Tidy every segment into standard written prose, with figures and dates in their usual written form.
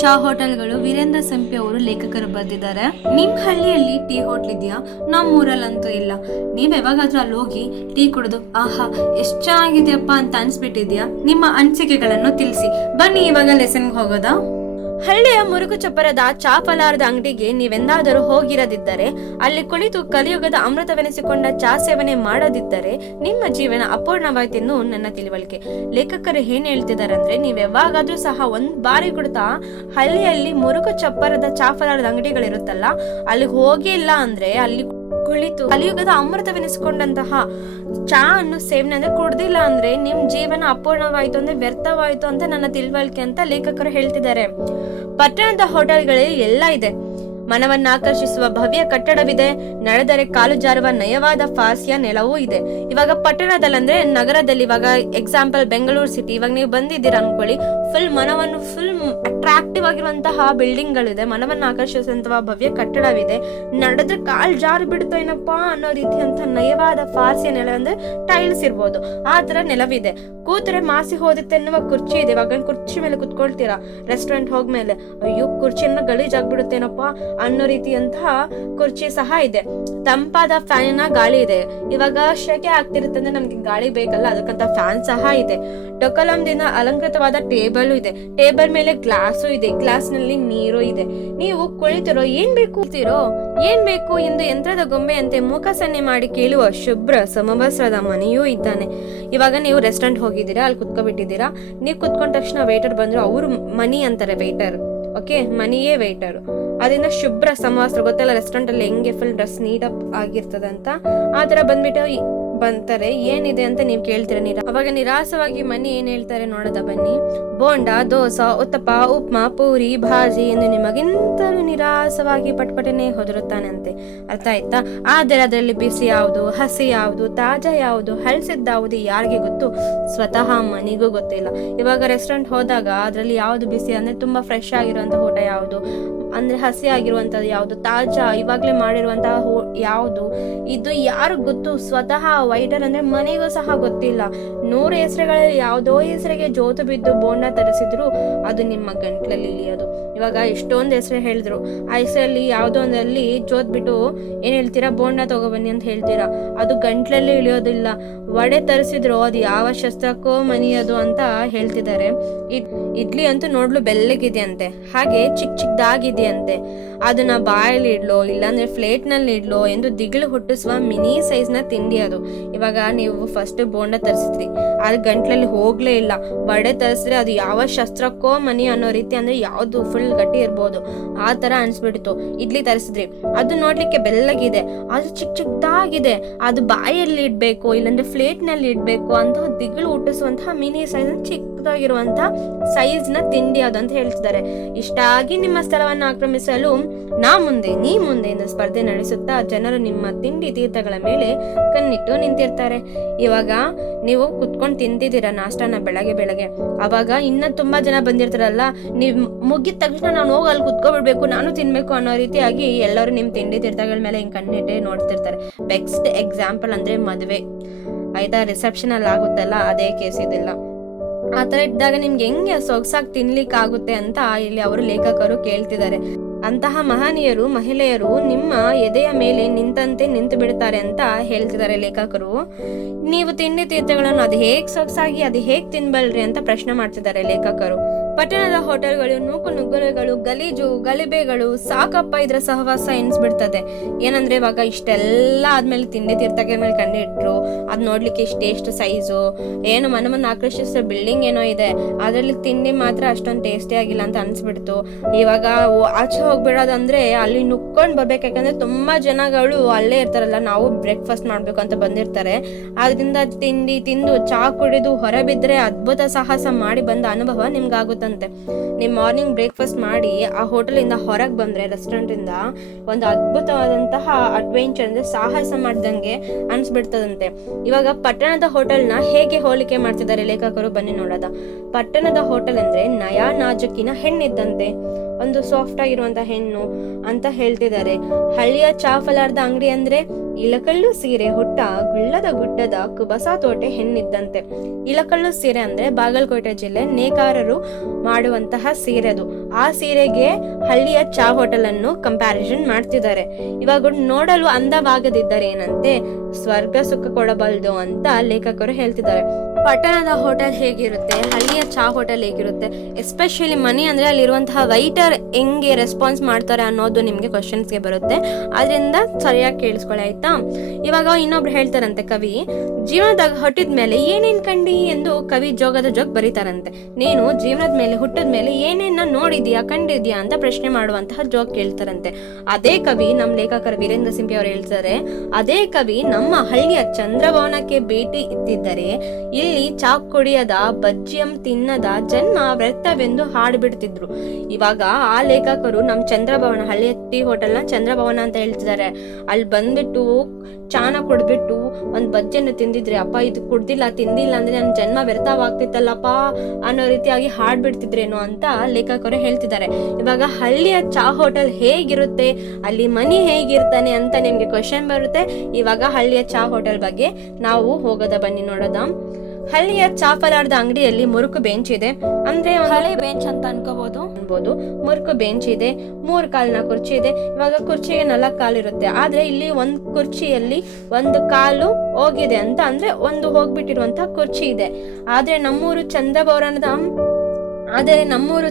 ಚಹಾ ಹೋಟೆಲ್ಗಳು ವೀರೇಂದ್ರ ಸಂಪಿ ಅವರು ಲೇಖಕರು ಬರೆದಿದ್ದಾರೆ. ನಿಮ್ ಹಳ್ಳಿಯಲ್ಲಿ ಟೀ ಹೋಟ್ಲ್ ಇದೆಯಾ? ನಮ್ಮ ಊರಲ್ಲಂತೂ ಇಲ್ಲ. ನೀವ್ ಯಾವಾಗಾದ್ರೂ ಅಲ್ಲಿ ಹೋಗಿ ಟೀ ಕುಡಿದು ಆಹಾ ಎಷ್ಟ್ ಚೆನ್ನಾಗಿದೆಯಪ್ಪ ಅಂತ ಅನ್ಸ್ಬಿಟ್ಟಿದ್ಯಾ? ನಿಮ್ಮ ಅನಿಸಿಕೆಗಳನ್ನು ತಿಳಿಸಿ. ಬನ್ನಿ ಇವಾಗ ಲೆಸನ್ಗೆ ಹೋಗೋದಾ? ಹಳ್ಳಿಯ ಮುರುಕು ಚಪ್ಪರದ ಚಾ ಫಲಾರದ ಅಂಗಡಿಗೆ ನೀವೆಂದಾದರೂ ಹೋಗಿರದಿದ್ದರೆ, ಅಲ್ಲಿ ಕುಳಿತು ಕಲಿಯುಗದ ಅಮೃತವೆನಿಸಿಕೊಂಡ ಚಾ ಸೇವನೆ ಮಾಡದಿದ್ದರೆ ನಿಮ್ಮ ಜೀವನ ಅಪೂರ್ಣವಾಯ್ತೆಂದು ನನ್ನ ತಿಳುವಳಿಕೆ. ಲೇಖಕರು ಏನ್ ಹೇಳ್ತಿದ್ದಾರೆ ಅಂದ್ರೆ, ನೀವ್ ಯಾವಾಗಾದ್ರೂ ಸಹ ಒಂದ್ ಬಾರಿ ಕುಡ್ತಾ ಹಳ್ಳಿಯಲ್ಲಿ ಮುರುಕು ಚಪ್ಪರದ ಚಾ ಫಲಾರದ ಅಂಗಡಿಗಳಿರುತ್ತಲ್ಲ, ಅಲ್ಲಿಗೆ ಹೋಗಿಲ್ಲ ಅಂದ್ರೆ ಅಲ್ಲಿ ಕುಳಿತು ಕಲಿಯುಗದ ಅಮೃತವೆನಿಸಿಕೊಂಡಂತಹ ಚಾ ಅನ್ನು ಸೇವನೆ ಅಂದ್ರೆ ಕುಡ್ದಿಲ್ಲ ಅಂದ್ರೆ ನಿಮ್ ಜೀವನ ಅಪೂರ್ಣವಾಯ್ತು ಅಂದ್ರೆ ವ್ಯರ್ಥವಾಯ್ತು ಅಂತ ನನ್ನ ತಿಳುವಳಿಕೆ ಅಂತ ಲೇಖಕರು ಹೇಳ್ತಿದ್ದಾರೆ. ಪಟ್ಟಣದ ಹೋಟೆಲ್ಗಳಲ್ಲಿ ಎಲ್ಲ ಇದೆ. ಮನವನ್ನ ಆಕರ್ಷಿಸುವ ಭವ್ಯ ಕಟ್ಟಡವಿದೆ. ನಡೆದರೆ ಕಾಲು ಜಾರುವ ನಯವಾದ ಫಾರ್ಸಿಯ ನೆಲವೂ ಇದೆ. ಇವಾಗ ಪಟ್ಟಣದಲ್ಲಂದ್ರೆ ನಗರದಲ್ಲಿ, ಇವಾಗ ಎಕ್ಸಾಂಪಲ್ ಬೆಂಗಳೂರು ಸಿಟಿ, ಇವಾಗ ನೀವು ಬಂದಿದ್ದೀರಾ ಅನ್ಕೊಳ್ಳಿ, ಮನವನ್ನು ಫುಲ್ ಅಟ್ರಾಕ್ಟಿವ್ ಆಗಿರುವಂತಹ ಬಿಲ್ಡಿಂಗ್ ಗಳಿದೆ, ಮನವನ್ನ ಆಕರ್ಷಿಸುವಂತಹ ಭವ್ಯ ಕಟ್ಟಡವಿದೆ. ನಡೆದ್ರೆ ಕಾಲ್ ಜಾರು ಬಿಡುತ್ತೋ ಏನಪ್ಪಾ ಅನ್ನೋ ರೀತಿಯಂತ ನಯವಾದ ಫಾರ್ಸಿಯ ನೆಲ ಅಂದ್ರೆ ಟೈಲ್ಸ್ ಇರ್ಬೋದು, ಆ ತರ ನೆಲವಿದೆ. ಕೂತ್ರೆ ಮಾಸಿ ಹೋದಿತ್ತೆನ್ನುವ ಕುರ್ಚಿ ಇದೆ. ಇವಾಗ ಕುರ್ಚಿ ಮೇಲೆ ಕುತ್ಕೊಳ್ತೀರಾ ರೆಸ್ಟೋರೆಂಟ್ ಹೋಗ್ಮೇಲೆ, ಅಯ್ಯೋ ಕುರ್ಚಿಯನ್ನ ಗಲೀಜಾಗ್ಬಿಡುತ್ತೇನಪ್ಪಾ ಅನ್ನೋ ರೀತಿಯಂತಹ ಕುರ್ಚಿ ಸಹ ಇದೆ. ತಂಪಾದ ಫ್ಯಾನಿನ ಗಾಳಿ ಇದೆ. ಇವಾಗ ಶೆಕೆ ಆಗ್ತಿರುತ್ತೆ ಅಂದ್ರೆ ನಮ್ಗೆ ಗಾಳಿ ಬೇಕಲ್ಲ, ಅದಕ್ಕಂತ ಫ್ಯಾನ್ ಸಹ ಇದೆ. ಟೊಕಲಂದಿಂದ ಅಲಂಕೃತವಾದ ಟೇಬಲ್ ಇದೆ. ಟೇಬಲ್ ಮೇಲೆ ಗ್ಲಾಸು ಇದೆ. ಗ್ಲಾಸ್ ನಲ್ಲಿ ನೀರು ಇದೆ. ನೀವು ಕುಳಿತಿರೋ ಏನ್ ಬೇಕು ಎಂದು ಯಂತ್ರದ ಗೊಂಬೆಯಂತೆ ಮುಖ ಸನ್ನೆ ಮಾಡಿ ಕೇಳುವ ಶುಭ್ರ ಸಮವಸ್ತ್ರದ ಮನೆಯೂ ಇದ್ದಾನೆ. ಇವಾಗ ನೀವು ರೆಸ್ಟೋರೆಂಟ್ ಹೋಗಿದ್ದೀರಾ, ಅಲ್ಲಿ ಕುತ್ಕೊಬಿಟ್ಟಿದ್ದೀರಾ. ನೀವು ಕುತ್ಕೊಂಡ ತಕ್ಷಣ ವೇಟರ್ ಬಂದ್ರು, ಅವರು ಮನಿ ಅಂತಾರೆ ವೇಟರ್. Okay, ಮನಿಯೇ water. ಅದರಿಂದ ಶುಭ್ರ ಸಮವಸ್ತ್ರ, ಗೊತ್ತಲ್ಲ ರೆಸ್ಟೋರೆಂಟ್ ಅಲ್ಲಿ ಹೆಂಗೆ ಫುಲ್ ಡ್ರೆಸ್ ನೀಟ್ ಅಪ್ ಆಗಿರ್ತದಂತ, ಆ ತರ ಬಂತಾರೆ ಏನಿದೆ ಅಂತ ನೀವು ಕೇಳ್ತೀರ. ಅವಾಗ ನಿರಾಸವಾಗಿ ಮನಿ ಏನ್ ಹೇಳ್ತಾರೆ ನೋಡೋದ ಬನ್ನಿ. ಬೋಂಡ, ದೋಸಾ, ಉತ್ತಪ್ಪ, ಉಪ್ಮಾ, ಪೂರಿ, ಭಾಜಿ ಎಂದು ನಿಮಗಿಂತಲೂ ನಿರಾಸವಾಗಿ ಪಟ್ಪಟನೆ ಹೊದರುತ್ತಾನಂತೆ. ಅರ್ಥ ಆಯ್ತಾ? ಆದರೆ ಅದರಲ್ಲಿ ಬಿಸಿ ಯಾವುದು, ಹಸಿ ಯಾವುದು, ತಾಜಾ ಯಾವುದು, ಹಳಸಿದ್ದಾವುದು ಯಾರಿಗೆ ಗೊತ್ತು? ಸ್ವತಃ ಮನಿಗೂ ಗೊತ್ತಿಲ್ಲ. ಇವಾಗ ರೆಸ್ಟೋರೆಂಟ್ ಹೋದಾಗ ಅದರಲ್ಲಿ ಯಾವ್ದು ಬಿಸಿ ಅಂದ್ರೆ ತುಂಬಾ ಫ್ರೆಶ್ ಆಗಿರುವಂತಹ ಊಟ ಯಾವುದು, ಅಂದ್ರೆ ಹಸಿ ಆಗಿರುವಂತದ್ದು ಯಾವುದು, ತಾಜಾ ಇವಾಗ್ಲೇ ಮಾಡಿರುವಂತಹ ಯಾವುದು, ಇದು ಯಾರು ಗೊತ್ತು? ಸ್ವತಃ ವೈಟರ್ ಅಂದ್ರೆ ಮನೆಗೂ ಸಹ ಗೊತ್ತಿಲ್ಲ. 100 ಹೆಸರುಗಳಲ್ಲಿ ಯಾವುದೋ ಹೆಸರಿಗೆ ಜೋತು ಬಿದ್ದು ಬೋಂಡ ತರಿಸಿದ್ರು ಅದು ನಿಮ್ಮ ಗಂಟ್ಲಲ್ಲಿ ಇಳಿಯೋದು. ಇವಾಗ ಎಷ್ಟೊಂದು ಹೆಸರು ಹೇಳಿದ್ರು, ಆ ಹೆಸರಲ್ಲಿ ಯಾವ್ದೋ ಒಂದಲ್ಲಿ ಜೋತ್ ಬಿಟ್ಟು ಏನ್ ಹೇಳ್ತೀರಾ, ಬೋಂಡ ತಗೋಬನ್ನಿ ಅಂತ ಹೇಳ್ತೀರಾ, ಅದು ಗಂಟ್ಲಲ್ಲಿ ಇಳಿಯೋದಿಲ್ಲ. ವಡೆ ತರಿಸಿದ್ರು ಅದು ಯಾವ ಶಸ್ತ್ರಕ್ಕೋ ಮನಿಯೋದು ಅಂತ ಹೇಳ್ತಿದ್ದಾರೆ. ಇಡ್ಲಿ ಅಂತೂ ನೋಡ್ಲು ಬೆಲ್ಲಗಿದೆಯಂತೆ, ಹಾಗೆ ಚಿಕ್ಕದಾಗಿದೆಯಂತೆ. ಅದನ್ನ ಬಾಯಲ್ಲಿ ಇಡ್ಲೋ ಇಲ್ಲಾಂದ್ರೆ ಪ್ಲೇಟ್ ನಲ್ಲಿ ಇಡ್ಲೋ ಎಂದು ದಿಗಿಲು ಹುಟ್ಟಿಸುವ ಮಿನಿ ಸೈಜ್ ನ ತಿಂಡಿ ಅದು. ಇವಾಗ ನೀವು ಫಸ್ಟ್ ಬೋಂಡ ತರಿಸಿದ್ರಿ, ಅದು ಗಂಟ್ಲಲ್ಲಿ ಹೋಗ್ಲೇ ಇಲ್ಲ. ವಡೆ ತರಿಸಿದ್ರೆ ಅದು ಯಾವ ಶಸ್ತ್ರಕ್ಕೋ ಮನಿ ಅನ್ನೋ ರೀತಿ, ಅಂದ್ರೆ ಯಾವ್ದು ಫುಲ್ ಗಟ್ಟಿ ಇರ್ಬೋದು ಆ ತರ ಅನ್ಸ್ಬಿಡ್ತು. ಇಡ್ಲಿ ತರಿಸಿದ್ರಿ, ಅದು ನೋಡ್ಲಿಕ್ಕೆ ಬೆಲ್ಲಗಿದೆ, ಅದು ಚಿಕ್ಕದಾಗಿದೆ, ಅದು ಬಾಯಲ್ಲಿ ಇಡ್ಬೇಕು ಇಲ್ಲಾಂದ್ರೆ ಪ್ಲೇಟ್ ನಲ್ಲಿ ಇಡ್ಬೇಕು ಅಂತ ದಿಗಿಲು ಹುಟ್ಟಿಸುವಂತಹ ಮಿನಿ ಸೈಜ್ ಚಿಕ್ಕದಾಗಿರುವಂತಹ ಸೈಜ್ ನ ತಿಂಡಿ ಅದು ಅಂತ ಹೇಳ್ತಿದ್ದಾರೆ. ಇಷ್ಟಾಗಿ ನಿಮ್ಮ ಸ್ಥಳವನ್ನು ಆಕ್ರಮಿಸಲು ನೀ ಮುಂದೆ ಎಂದು ಸ್ಪರ್ಧೆ ನಡೆಸುತ್ತಾ ಜನರು ನಿಮ್ಮ ತಿಂಡಿ ತೀರ್ಥಗಳ ಮೇಲೆ ಕಣ್ಣಿಟ್ಟು ನಿಂತಿರ್ತಾರೆ. ಇವಾಗ ನೀವು ಕುತ್ಕೊಂಡು ತಿಂತಿದ್ದೀರಾ ನಾಷ್ಟಾನ ಬೆಳಗ್ಗೆ, ಅವಾಗ ಇನ್ನ ತುಂಬಾ ಜನ ಬಂದಿರ್ತಾರಲ್ಲ, ನೀವ್ ಮುಗಿದ ತಕ್ಷಣ ನಾನು ಹೋಗಿ ಅಲ್ಲಿ ಕುತ್ಕೊಬಿಡ್ಬೇಕು, ನಾನು ತಿನ್ಬೇಕು ಅನ್ನೋ ರೀತಿಯಾಗಿ ಎಲ್ಲರೂ ನಿಮ್ ತಿಂಡಿ ತೀರ್ಥಗಳ ಮೇಲೆ ಹಿಂಗ್ ಕಣ್ಣಿಟ್ಟೆ ನೋಡ್ತಿರ್ತಾರೆ. ಬೆಸ್ಟ್ ಎಕ್ಸಾಂಪಲ್ ಅಂದ್ರೆ ಮದುವೆ ಆಯ್ತಾ, ರಿಸೆಪ್ಷನ್ ಅಲ್ಲಿ ಆಗುತ್ತಲ್ಲ ಅದೇ ಕೇಸ್ ಇದೆಲ್ಲ. ಆ ತರ ಇದ್ದಾಗ ನಿಮ್ಗೆ ಹೆಂಗೆ ಸೊಗಸಾಗಿ ತಿನ್ಲಿಕ್ಕೆ ಆಗುತ್ತೆ ಅಂತ ಇಲ್ಲಿ ಅವರು ಲೇಖಕರು ಕೇಳ್ತಿದ್ದಾರೆ. ಅಂತಹ ಮಹನೀಯರು ಮಹಿಳೆಯರು ನಿಮ್ಮ ಎದೆಯ ಮೇಲೆ ನಿಂತಂತೆ ನಿಂತು ಬಿಡ್ತಾರೆ ಅಂತ ಹೇಳ್ತಿದ್ದಾರೆ ಲೇಖಕರು. ನೀವು ತಿಂಡಿ ತೀರ್ಥಗಳನ್ನು ಅದು ಹೇಗ್ ಸೊಗಸಾಗಿ ಅದು ಹೇಗ್ ತಿನ್ಬಲ್ರಿ ಅಂತ ಪ್ರಶ್ನೆ ಮಾಡ್ತಿದ್ದಾರೆ ಲೇಖಕರು. ಪಟ್ಟಣದ ಹೋಟೆಲ್ಗಳು ನೂಕು ನುಗ್ಗಲುಗಳು, ಗಲೀಜು ಗಲಿಬೆಗಳು, ಸಾಕಪ್ಪ ಇದ್ರ ಸಹವಾಸ ಎನ್ಸ್ಬಿಡ್ತದೆ. ಏನಂದ್ರೆ ಇವಾಗ ಇಷ್ಟೆಲ್ಲ ಆದ್ಮೇಲೆ ತಿಂಡಿ ತೀರ್ಥಗಳ ಮೇಲೆ ಕಣ್ಣಿಟ್ರು, ಅದ್ ನೋಡ್ಲಿಕ್ಕೆ ಇಷ್ಟೆಷ್ಟು ಸೈಜು, ಏನು ಮನವನ್ನು ಆಕರ್ಷಿಸೋ ಬಿಲ್ಡಿಂಗ್ ಏನೋ ಇದೆ, ಅದ್ರಲ್ಲಿ ತಿಂಡಿ ಮಾತ್ರ ಅಷ್ಟೊಂದು ಟೇಸ್ಟಿ ಆಗಿಲ್ಲ ಅಂತ ಅನ್ಸ್ಬಿಡ್ತು. ಇವಾಗ ಆಚೆ ಹೋಗ್ಬಿಡೋದಂದ್ರೆ ಅಲ್ಲಿ ನುಕ್ಕೊಂಡ್ ಬರ್ಬೇಕು, ಯಾಕಂದ್ರೆ ತುಂಬಾ ಜನಗಳು ಅಲ್ಲೇ ಇರ್ತಾರಲ್ಲ, ನಾವು ಬ್ರೇಕ್ಫಾಸ್ಟ್ ಮಾಡ್ಬೇಕು ಅಂತ ಬಂದಿರ್ತಾರೆ. ಆದ್ರಿಂದ ತಿಂಡಿ ತಿಂದು ಚಾ ಕುಡಿದು ಹೊರಬಿದ್ರೆ ಅದ್ಭುತ ಸಾಹಸ ಮಾಡಿ ಬಂದ ಅನುಭವ ನಿಮ್ಗಾಗುತ್ತೆ. ನೀವು ಮಾರ್ನಿಂಗ್ ಬ್ರೇಕ್ಫಾಸ್ಟ್ ಮಾಡಿ ಆ ಹೋಟೆಲ್ ಇಂದ ಹೊರಗೆ ಬಂದ್ರೆ, ರೆಸ್ಟೋರೆಂಟ್ ಇಂದ ಒಂದು ಅದ್ಭುತವಾದಂತಹ ಅಡ್ವೆಂಚರ್ ಅಂದ್ರೆ ಸಾಹಸ ಮಾಡ್ದಂಗೆ ಅನ್ಸ್ಬಿಡ್ತದಂತೆ. ಇವಾಗ ಪಟ್ಟಣದ ಹೋಟೆಲ್ ನ ಹೇಗೆ ಹೋಲಿಕೆ ಮಾಡ್ತಿದ್ದಾರೆ ಲೇಖಕರು, ಬನ್ನಿ ನೋಡೋದ. ಪಟ್ಟಣದ ಹೋಟೆಲ್ ಅಂದ್ರೆ ನಯಾ ನಾಜುಕಿನ ಹೆಣ್ಣಿದ್ದಂತೆ. ಒಂದು ಸಾಫ್ಟ್ ಆಗಿರುವಂತ ಹೆಣ್ಣು ಅಂತ ಹೇಳ್ತಿದ್ದಾರೆ. ಹಳ್ಳಿಯ ಚಾ ಫಲಾರ್ದ ಅಂಗಡಿ ಅಂದ್ರೆ ಇಲಕಲ್ಲು ಸೀರೆ ಹುಟ್ಟ ಗುಳ್ಳದ ಗುಡ್ಡದ ಕುಬಸ ತೋಟೆ ಹೆಣ್ಣಿದ್ದಂತೆ. ಇಲಕಲ್ಲು ಸೀರೆ ಅಂದ್ರೆ ಬಾಗಲಕೋಟೆ ಜಿಲ್ಲೆ ನೇಕಾರರು ಮಾಡುವಂತಹ ಸೀರೆ ಅದು. ಆ ಸೀರೆಗೆ ಹಳ್ಳಿಯ ಚಾ ಹೋಟೆಲ್ ಅನ್ನು ಕಂಪ್ಯಾರಿಸನ್ ಮಾಡ್ತಿದ್ದಾರೆ. ಇವಾಗ ನೋಡಲು ಅಂದವಾಗದಿದ್ದರೆ ಏನಂತೆ ಸ್ವರ್ಗ ಸುಖ ಕೊಡಬಲ್ದು ಅಂತ ಲೇಖಕರು ಹೇಳ್ತಿದ್ದಾರೆ. ಪಟ್ಟಣದ ಹೋಟೆಲ್ ಹೇಗಿರುತ್ತೆ, ಹಳ್ಳಿಯ ಚಾ ಹೋಟೆಲ್ ಹೇಗಿರುತ್ತೆ, ಎಸ್ಪೆಷಲಿ ಮನಿ ಅಂದ್ರೆ ಅಲ್ಲಿರುವಂತಹ ವೈಟರ್ ಹೆಂಗೆ ರೆಸ್ಪಾನ್ಸ್ ಮಾಡ್ತಾರೆ ಅನ್ನೋದು ನಿಮ್ಗೆ ಕ್ವಶನ್ಸ್ಗೆ ಬರುತ್ತೆ. ಅದರಿಂದ ಸರಿಯಾಗಿ ಕೇಳಿಸ್ಕೊಳ್ಳಿ ಆಯ್ತಾ. ಇವಾಗ ಇನ್ನೊಬ್ರು ಹೇಳ್ತಾರಂತೆ, ಕವಿ ಜೀವನದಾಗ ಹುಟ್ಟಿದ ಮೇಲೆ ಏನೇನ್ ಕಂಡಿ ಎಂದು ಕವಿ ಜೋಗದ ಜೋಗ್ ಬರೀತಾರಂತೆ. ನೀನು ಜೀವನದ ಮೇಲೆ ಹುಟ್ಟಿದ ಮೇಲೆ ಏನೇನ ನೋಡಿದ್ಯಾ ಕಂಡಿದ್ಯಾ ಅಂತ ಪ್ರಶ್ನೆ ಮಾಡುವಂತಹ ಜೋಗ್ ಕೇಳ್ತಾರಂತೆ. ಅದೇ ಕವಿ ನಮ್ಮ ಲೇಖಕರು ವೀರೇಂದ್ರ ಸಿಂಪಿ ಅವರು ಹೇಳ್ತಾರೆ, ಅದೇ ಕವಿ ನಮ್ಮ ಹಳ್ಳಿಯ ಚಂದ್ರಭವನಕ್ಕೆ ಭೇಟಿ ಇತ್ತಿದ್ದರೆ ಇಲ್ಲಿ ಚಾ ಕುಡಿಯದ ಬಜ್ಜಿಯಂ ತಿನ್ನದ ಜನ್ಮ ವ್ಯರ್ಥವೆಂದು ಹಾಡ್ಬಿಡ್ತಿದ್ರು. ಇವಾಗ ಆ ಲೇಖಕರು ನಮ್ಮ ಚಂದ್ರಭವನ ಹಳ್ಳಿಯ ಟೀ ಹೋಟೆಲ್ ನ ಚಂದ್ರಭವನ ಅಂತ ಹೇಳ್ತಿದ್ದಾರೆ. ಅಲ್ಲಿ ಬಂದ್ಬಿಟ್ಟು ಚಾನ ಕುಡ್ಬಿಟ್ಟು ಒಂದ್ ಬಜ್ಜಿಯನ್ನು ತಿಂದಿದ್ರೆ, ಅಪ್ಪ ಇದು ಕುಡ್ದಿಲ್ಲ ತಿಂದಿಲ್ಲ ಅಂದ್ರೆ ನನ್ನ ಜನ್ಮ ವ್ಯರ್ಥವಾಗ್ತಿತ್ತಲ್ಲಪ್ಪ ಅನ್ನೋ ರೀತಿಯಾಗಿ ಹಾಡ್ಬಿಡ್ತಿದ್ರೇನೋ ಅಂತ ಲೇಖಕರು ಹೇಳ್ತಿದ್ದಾರೆ. ಇವಾಗ ಹಳ್ಳಿಯ ಚಾ ಹೋಟೆಲ್ ಹೇಗಿರುತ್ತೆ, ಅಲ್ಲಿ ಮನಿ ಹೇಗಿರ್ತಾನೆ ಅಂತ ನಿಮ್ಗೆ ಕ್ವಶನ್ ಬರುತ್ತೆ. ಇವಾಗ ಹಳ್ಳಿಯ ಚಾ ಹೋಟೆಲ್ ಬಗ್ಗೆ ನಾವು ಹೋಗೋದ ಬನ್ನಿ ನೋಡೋದ. ಹಳ್ಳಿಯ ಚಾ ಫಲಾರ್ದ ಅಂಗಡಿಯಲ್ಲಿ ಮುರುಕು ಬೆಂಚ್ ಇದೆ, ಅಂದ್ರೆ ಹಳೆ ಬೆಂಚ್ ಅಂತ ಅನ್ಕೋಬಹುದು. ಮುರುಕು ಬೆಂಚ್ ಇದೆ, 3 ಕಾಲಿನ ಕುರ್ಚಿ ಇದೆ. ಇವಾಗ ಕುರ್ಚಿಗೆ 4 ಕಾಲು ಇರುತ್ತೆ, ಆದ್ರೆ ಇಲ್ಲಿ ಒಂದ್ ಕುರ್ಚಿಯಲ್ಲಿ 1 ಕಾಲು ಹೋಗಿದೆ ಅಂತ ಅಂದ್ರೆ ಒಂದು ಹೋಗ್ಬಿಟ್ಟಿರುವಂತಹ ಕುರ್ಚಿ ಇದೆ. ಆದ್ರೆ ನಮ್ಮೂರು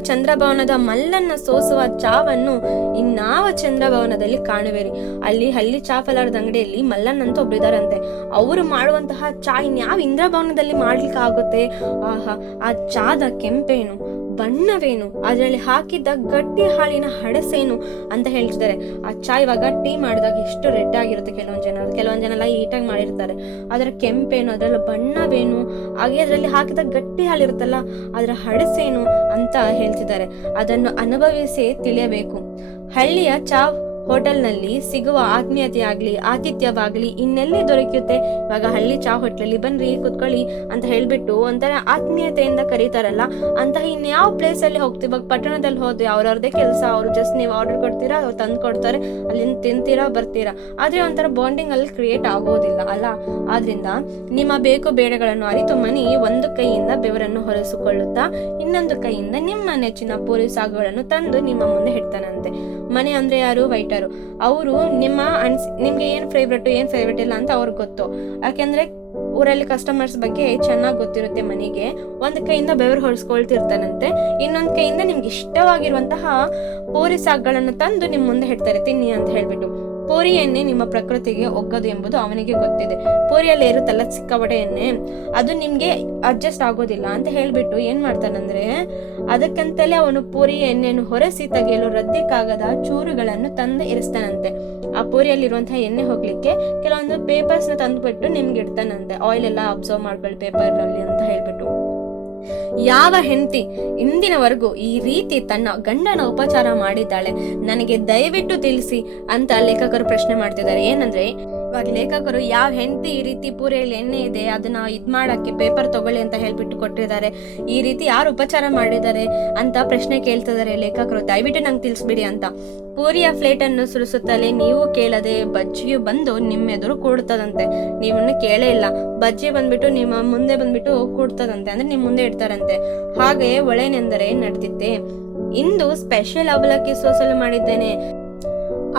ಚಂದ್ರಭವನದ ಮಲ್ಲನ್ನ ಸೋಸುವ ಚಾವನ್ನು ಇನ್ನಾವ ಚಂದ್ರಭವನದಲ್ಲಿ ಕಾಣುವಿರಿ. ಅಲ್ಲಿ ಹಳ್ಳಿ ಚಾ ಫಲಾರ್ದ ಅಂಗಡಿಯಲ್ಲಿ ಮಲ್ಲನ್ ಅಂತ ಒಬ್ರಿದಾರಂತೆ. ಅವರು ಮಾಡುವಂತಹ ಚಾ ಇನ್ಯಾವ ಇಂದ್ರಭವನದಲ್ಲಿ ಮಾಡ್ಲಿಕ್ಕೆ ಆಗುತ್ತೆ. ಆಹಾ, ಆ ಚಾದ ಕೆಂಪೇನು, ಬಣ್ಣವೇನು, ಅದರಲ್ಲಿ ಹಾಕಿದ್ದ ಗಟ್ಟಿ ಹಾಲಿನ ಹಡಸೇನು ಅಂತ ಹೇಳ್ತಿದ್ದಾರೆ. ಆ ಚಾ ಇವಾಗ ಟೀ ಮಾಡಿದಾಗ ಎಷ್ಟು ರೆಡ್ ಆಗಿರುತ್ತೆ, ಕೆಲವೊಂದ್ ಜನ ಎಲ್ಲ ಈಟಾಗಿ ಮಾಡಿರ್ತಾರೆ. ಅದರ ಕೆಂಪೇನು, ಅದರಲ್ಲಿ ಬಣ್ಣವೇನು, ಹಾಗೆ ಅದರಲ್ಲಿ ಹಾಕಿದ ಗಟ್ಟಿ ಹಾಲಿರುತ್ತಲ್ಲ ಅದರ ಹಡಸೇನು ಅಂತ ಹೇಳ್ತಿದ್ದಾರೆ. ಅದನ್ನು ಅನುಭವಿಸಿ ತಿಳಿಯಬೇಕು. ಹಳ್ಳಿಯ ಚಾ ಹೋಟೆಲ್ನಲ್ಲಿ ಸಿಗುವ ಆತಿಥ್ಯವಾಗ್ಲಿ ಇನ್ನೆಲ್ಲಿ ದೊರಕುತ್ತೆ. ಇವಾಗ ಹಳ್ಳಿ ಚಾ ಹೋಟ್ಲಲ್ಲಿ ಬನ್ರಿ ಕುತ್ಕೊಳ್ಳಿ ಅಂತ ಹೇಳ್ಬಿಟ್ಟು ಒಂಥರ ಆತ್ಮೀಯತೆಯಿಂದ ಕರೀತಾರಲ್ಲ, ಅಂತಹ ಇನ್ಯಾವ ಪ್ಲೇಸ್ ಅಲ್ಲಿ ಹೋಗ್ತೀವಿ. ಇವಾಗ ಪಟ್ಟಣದಲ್ಲಿ ಹೋದ್ವಿ, ಅವ್ರವ್ರದೇ ಕೆಲಸ, ಅವ್ರು ಜಸ್ಟ್ ನೀವು ಆರ್ಡರ್ ಕೊಡ್ತೀರಾ, ಅವ್ರು ತಂದು ಕೊಡ್ತಾರೆ, ಅಲ್ಲಿಂದ ತಿಂತೀರಾ ಬರ್ತೀರಾ. ಆದ್ರೆ ಒಂಥರ ಬಾಂಡಿಂಗ್ ಅಲ್ಲಿ ಕ್ರಿಯೇಟ್ ಆಗೋದಿಲ್ಲ ಅಲ್ಲ. ಆದ್ರಿಂದ ನಿಮ್ಮ ಬೇಕು ಬೇಡಗಳನ್ನು ಅರಿತು ಮನಿ ಒಂದು ಕೈಯಿಂದ ಬೆವರನ್ನು ಹೊರಿಸಿಕೊಳ್ಳುತ್ತಾ ಇನ್ನೊಂದು ಕೈಯಿಂದ ನಿಮ್ಮ ನೆಚ್ಚಿನ ಪೂರಿ ಸಾಗುಗಳನ್ನು ತಂದು ನಿಮ್ಮ ಮುಂದೆ ಇಡ್ತಾನಂತೆ. ಮನೆ ಅಂದ್ರೆ ಯಾರು? ವೈಟರು. ಅವರು ನಿಮ್ಗೆ ಏನ್ ಫೇವ್ರೇಟ್ ಇಲ್ಲ ಅಂತ ಅವ್ರಿಗೆ ಗೊತ್ತು. ಯಾಕೆಂದ್ರೆ ಊರಲ್ಲಿ ಕಸ್ಟಮರ್ಸ್ ಬಗ್ಗೆ ಚೆನ್ನಾಗಿ ಗೊತ್ತಿರುತ್ತೆ. ಮನೆಗೆ ಒಂದ್ ಕೈಯಿಂದ ಬೆವರು ಹೊರಿಸ್ಕೊಳ್ತಿರ್ತಾನಂತೆ, ಇನ್ನೊಂದ್ ಕೈಯಿಂದ ನಿಮ್ಗೆ ಇಷ್ಟವಾಗಿರುವಂತಹ ಪೂರಿ ಸಾಗುಗಳನ್ನು ತಂದು ನಿಮ್ ಮುಂದೆ ಇಡ್ತಾರೆ, ತಿನ್ನಿ ಅಂತ ಹೇಳ್ಬಿಟ್ಟು. ಪೂರಿ ಎಣ್ಣೆ ನಿಮ್ಮ ಪ್ರಕೃತಿಗೆ ಒಗ್ಗದು ಎಂಬುದು ಅವನಿಗೆ ಗೊತ್ತಿದೆ. ಪೂರಿಯಲ್ಲಿ ಇರುತ್ತಲ್ಲ ಸಿಕ್ಕಾಪಟ್ಟೆ ಎಣ್ಣೆ, ಅದು ನಿಮ್ಗೆ ಅಡ್ಜಸ್ಟ್ ಆಗೋದಿಲ್ಲ ಅಂತ ಹೇಳ್ಬಿಟ್ಟು ಏನ್ ಮಾಡ್ತಾನಂದ್ರೆ ಅದಕ್ಕಂತಲೇ ಅವನು ಪೂರಿ ಎಣ್ಣೆಯನ್ನು ಹೊರಸಿ ತೆಗೆಯಲು ರದ್ದಿಕ್ಕಾಗದ ಚೂರುಗಳನ್ನು ತಂದು ಇರಿಸ್ತಾನಂತೆ. ಆ ಪೂರಿಯಲ್ಲಿರುವಂತಹ ಎಣ್ಣೆ ಹೋಗ್ಲಿಕ್ಕೆ ಕೆಲವೊಂದು ಪೇಪರ್ಸ್ ನ ತಂದ್ಬಿಟ್ಟು ನಿಮ್ಗೆ ಇಡ್ತಾನಂತೆ, ಆಯಿಲ್ ಎಲ್ಲ ಅಬ್ಸರ್ವ್ ಮಾಡ್ಕೊಳ್ಳಿ ಪೇಪರ್ ಅಲ್ಲಿ ಅಂತ ಹೇಳ್ಬಿಟ್ಟು. ಯಾವ ಹೆಂಡತಿ ಇಂದಿನವರೆಗೂ ಈ ರೀತಿ ತನ್ನ ಗಂಡನ ಉಪಚಾರ ಮಾಡಿದ್ದಾಳೆ, ನನಗೆ ದಯವಿಟ್ಟು ತಿಳಿಸಿ ಅಂತ ಲೇಖಕರು ಪ್ರಶ್ನೆ ಮಾಡ್ತಿದ್ದಾರೆ. ಏನಂದ್ರೆ ಇವಾಗ ಲೇಖಕರು ಯಾವ ಹೆಂಡತಿ ಈ ರೀತಿ ಪೂರಿಯಲ್ಲಿ ಎಣ್ಣೆ ಇದೆ ಅದನ್ನ ಮಾಡಕ್ಕೆ ಪೇಪರ್ ತಗೊಳ್ಳಿ ಅಂತ ಹೇಳ್ಬಿಟ್ಟು ಕೊಟ್ಟಿದ್ದಾರೆ, ಈ ರೀತಿ ಯಾರು ಉಪಚಾರ ಮಾಡಿದ್ದಾರೆ ಅಂತ ಪ್ರಶ್ನೆ ಕೇಳ್ತಿದ್ದಾರೆ ಲೇಖಕರು, ದಯವಿಟ್ಟು ನಂಗೆ ತಿಳಿಸ್ಬಿಡಿ ಅಂತ. ಪೂರಿಯ ಪ್ಲೇಟ್ ಅನ್ನು ಸುರಿಸುತ್ತಲೇ ನೀವು ಕೇಳದೆ ಬಜ್ಜಿಯು ಬಂದು ನಿಮ್ಮೆದುರು ಕೂಡ್ತದಂತೆ. ನೀವನ್ನ ಕೇಳೇ ಇಲ್ಲ, ಬಜ್ಜಿ ಬಂದ್ಬಿಟ್ಟು ನಿಮ್ಮ ಮುಂದೆ ಬಂದ್ಬಿಟ್ಟು ಕೂಡ್ತದಂತೆ, ಅಂದ್ರೆ ನಿಮ್ ಮುಂದೆ ಇಡ್ತಾರಂತೆ. ಹಾಗೆ ಒಳೆನೆಂದರೆ ನಡೆದಿತ್ತೆ. ಇಂದು ಸ್ಪೆಷಲ್ ಅವಲಕ್ಕಿ ಸೋಸಲು ಮಾಡಿದ್ದೇನೆ.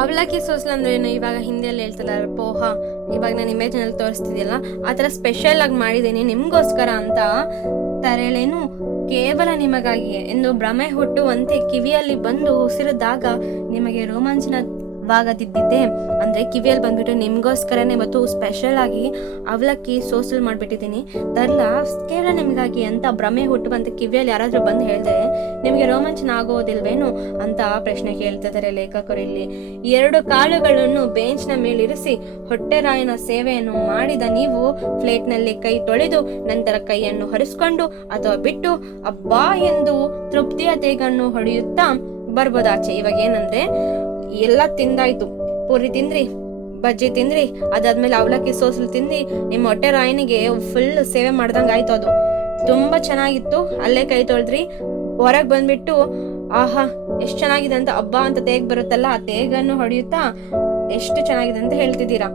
ಅವಲಕ್ಕಿ ಸೋಸಲ್ ಅಂದ್ರೆ ಏನು? ಇವಾಗ ಹಿಂದಿಯಲ್ಲಿ ಹೇಳ್ತಲ್ಲ ಪೋಹ, ಇವಾಗ ನಾನು ಇಮೇಜ್ ನಲ್ಲಿ ತೋರಿಸ್ತಿದ್ಯಲ್ಲ ಆ ತರ ಸ್ಪೆಷಲ್ ಆಗಿ ಮಾಡಿದ್ದೀನಿ ನಿಮ್ಗೋಸ್ಕರ ಅಂತ ತರಳೇನು ಕೇವಲ ನಿಮಗಾಗಿಯೇ ಎಂದು ಭ್ರಮೆ ಹುಟ್ಟುವಂತೆ ಕಿವಿಯಲ್ಲಿ ಬಂದು ಉಸಿರಿದಾಗ ನಿಮಗೆ ರೋಮಾಂಚನವಾಗದಿದ್ದಿದ್ದೆ. ಅಂದ್ರೆ ಕಿವಿಯಲ್ಲಿ ಬಂದ್ಬಿಟ್ಟು ನಿಮ್ಗೋಸ್ಕರನೇ ಇವತ್ತು ಸ್ಪೆಷಲ್ ಆಗಿ ಅವಲಕ್ಕಿ ಸೋಸಲ್ ಮಾಡ್ಬಿಟ್ಟಿದ್ದೀನಿ, ತರ್ಲಾ ಕೇವಲ ನಿಮಗಾಗಿ ಅಂತ ಭ್ರಮೆ ಹುಟ್ಟುವಂತೆ ಕಿವಿಯಲ್ಲಿ ಯಾರಾದ್ರೂ ಬಂದು ಹೇಳಿದ್ರೆ ನಿಮಗೆ ರೋಮಾಂಚನ ಆಗೋದಿಲ್ವೇನು ಅಂತ ಪ್ರಶ್ನೆ ಕೇಳ್ತಿದ್ದಾರೆ ಲೇಖಕರು. ಇಲ್ಲಿ 2 ಕಾಲುಗಳನ್ನು ಬೆಂಚ್ ನ ಮೇಲಿರಿಸಿ ಹೊಟ್ಟೆರಾಯನ ಸೇವೆಯನ್ನು ಮಾಡಿದ ನೀವು ಪ್ಲೇಟ್ ನಲ್ಲಿ ಕೈ ತೊಳೆದು ನಂತರ ಕೈಯನ್ನು ಹೊರಿಸ್ಕೊಂಡು ಅಥವಾ ಬಿಟ್ಟು ಅಬ್ಬಾ ಎಂದು ತೃಪ್ತಿಯ ತೇಗನ್ನು ಹೊಡೆಯುತ್ತಾ ಬರ್ಬೋದಾಚೆ. ಇವಾಗ ಏನಂದ್ರೆ ಎಲ್ಲ ತಿಂದಾಯ್ತು, ಪೂರಿ ತಿಂದ್ರಿ, ಬಜ್ಜಿ ತಿಂದ್ರಿ, ಅದಾದ್ಮೇಲೆ ಅವಲಕ್ಕಿ ಸೋಸಲು ತಿಂದ್ರಿ, ನಿಮ್ಮ ಹೊಟ್ಟೆ ರಾಯನಿಗೆ ಫುಲ್ ಸೇವೆ ಮಾಡ್ದಂಗ ಆಯ್ತು. ಅದು ತುಂಬಾ ಚೆನ್ನಾಗಿತ್ತು, ಅಲ್ಲೇ ಕೈ ತೊಳೆದ್ರಿ, ಹೊರಗೆ ಬಂದ್ಬಿಟ್ಟು ಆಹಾ ಎಷ್ಟು ಚೆನ್ನಾಗಿದೆ ಅಂತ ಹಬ್ಬ ಅಂತ ತೇಗ್ ಬರುತ್ತಲ್ಲ ಆ ತೇಗನ್ನು ಹೊಡೆಯುತ್ತಾ ಎಷ್ಟು ಚೆನ್ನಾಗಿದೆ ಅಂತ ಹೇಳ್ತಿದ್ದೀರಾ.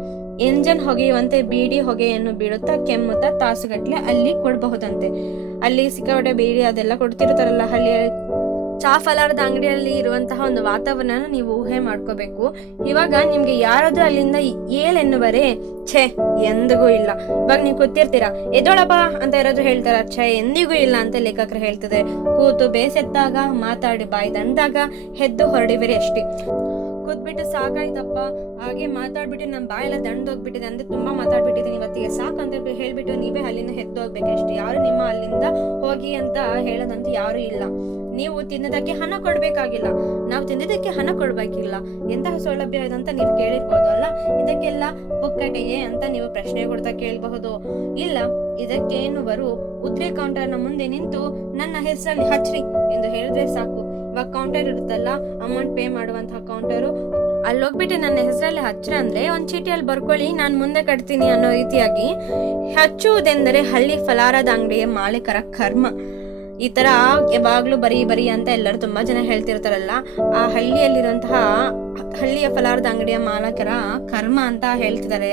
ಇಂಜನ್ ಹೊಗೆಯುವಂತೆ ಬೀಡಿ ಹೊಗೆಯನ್ನು ಬೀಳುತ್ತಾ ಕೆಮ್ಮುತ್ತಾ ತಾಸುಗಟ್ಲೆ ಅಲ್ಲಿ ಕೊಡಬಹುದಂತೆ. ಅಲ್ಲಿ ಸಿಕ್ಕಾಪಟ್ಟೆ ಬೀಡಿ ಅದೆಲ್ಲ ಕೊಡ್ತಿರ್ತಾರಲ್ಲ ಹಳ್ಳಿಯ ಚಾ ಫಲಾರದ ಅಂಗಡಿಯಲ್ಲಿ ಇರುವಂತಹ ಒಂದು ವಾತಾವರಣ ನೀವು ಊಹೆ ಮಾಡ್ಕೋಬೇಕು. ಇವಾಗ ನಿಮ್ಗೆ ಯಾರಾದ್ರೂ ಅಲ್ಲಿಂದ ಏಳೆನ್ನುವರೆ ಛೇ ಎಂದಿಗೂ ಇಲ್ಲ. ಇವಾಗ ನೀವು ಕೂತಿರ್ತೀರಾ, ಎದೋಳಪ್ಪ ಅಂತ ಯಾರಾದ್ರೂ ಹೇಳ್ತಾರ, ಛೇ ಎಂದಿಗೂ ಇಲ್ಲ ಅಂತ ಲೇಖಕರು ಹೇಳ್ತಿದ್ದಾರೆ. ಕೂತು ಬೇಸೆತ್ತಾಗ ಮಾತಾಡಿ ಬಾಯಿ ದಂಡಾಗ ಎದ್ದು ಹೊರಡಿವಿರಿ ಅಷ್ಟೇ. ಕೂತ್ಬಿಟ್ಟು ಸಾಕಾಯ್ತಪ್ಪ ಹಾಗೆ ಮಾತಾಡ್ಬಿಟ್ಟು ನಮ್ಮ ಬಾಯೆಲ್ಲ ದಂಡೋಗ್ಬಿಟ್ಟಿದೆ ಅಂದ್ರೆ ತುಂಬಾ ಮಾತಾಡ್ಬಿಟ್ಟಿದ್ದೀನಿ ಇವತ್ತಿಗೆ ಸಾಕು ಅಂತ ಹೇಳ್ಬಿಟ್ಟು ನೀವೇ ಅಲ್ಲಿಂದ ಎದ್ದೋಗ್ಬೇಕಷ್ಟೇ. ಯಾರು ನಿಮ್ಮ ಅಲ್ಲಿಂದ ಹೋಗಿ ಅಂತ ಹೇಳೋದಂತ ಯಾರು ಇಲ್ಲ. ನೀವು ತಿನ್ನೋದಕ್ಕೆ ಹಣ ಕೊಡ್ಬೇಕಾಗಿಲ್ಲ, ನಾವು ತಿನ್ನೋದಕ್ಕೆ ಹಣ ಕೊಡ್ಬೇಕಿಲ್ಲ. ಎಂತಹ ಸೌಲಭ್ಯ ಇದೆ ಅಂತ ನೀವು ಕೇಳಿರ್ಬೋದು ಅಲ್ಲ. ಇದಕ್ಕೆಲ್ಲ ಪುಕ್ಕಟೆಯೇ ಅಂತ ನೀವು ಪ್ರಶ್ನೆ ಕೊಡ್ತಾ ಕೇಳಬಹುದು. ಇಲ್ಲ, ಇದಕ್ಕೇನು ಉದ್ರೆ ಕೌಂಟರ್ನ ಮುಂದೆ ನಿಂತು ನನ್ನ ಹೆಸರಲ್ಲಿ ಹಚ್ರಿ ಎಂದು ಹೇಳಿದ್ರೆ ಸಾಕು. ಇವಾಗ ಕೌಂಟರ್ ಇರುತ್ತಲ್ಲ, ಅಮೌಂಟ್ ಪೇ ಮಾಡುವಂತಹ ಕೌಂಟರು, ಅಲ್ಲೋಗ್ಬಿಟ್ಟು ನನ್ನ ಹೆಸರಲ್ಲಿ ಹಚ್ಚ್ರೆ ಅಂದ್ರೆ ಒಂದ್ ಚೀಟಿಯಲ್ಲಿ ಬರ್ಕೊಳ್ಳಿ, ನಾನು ಮುಂದೆ ಕಟ್ತೀನಿ ಅನ್ನೋ ರೀತಿಯಾಗಿ ಹಚ್ಚುವುದೆಂದರೆ ಹಳ್ಳಿ ಫಲಾರದ ಅಂಗಡಿಯ ಮಾಲೀಕರ ಕರ್ಮ. ಈ ತರ ಯಾವಾಗ್ಲೂ ಬರೀ ಅಂತ ಎಲ್ಲರೂ ತುಂಬಾ ಜನ ಹೇಳ್ತಿರ್ತಾರಲ್ಲ, ಆ ಹಳ್ಳಿಯ ಫಲಾರದ ಅಂಗಡಿಯ ಮಾಲಕರ ಕರ್ಮ ಅಂತ ಹೇಳ್ತಿದ್ದಾರೆ.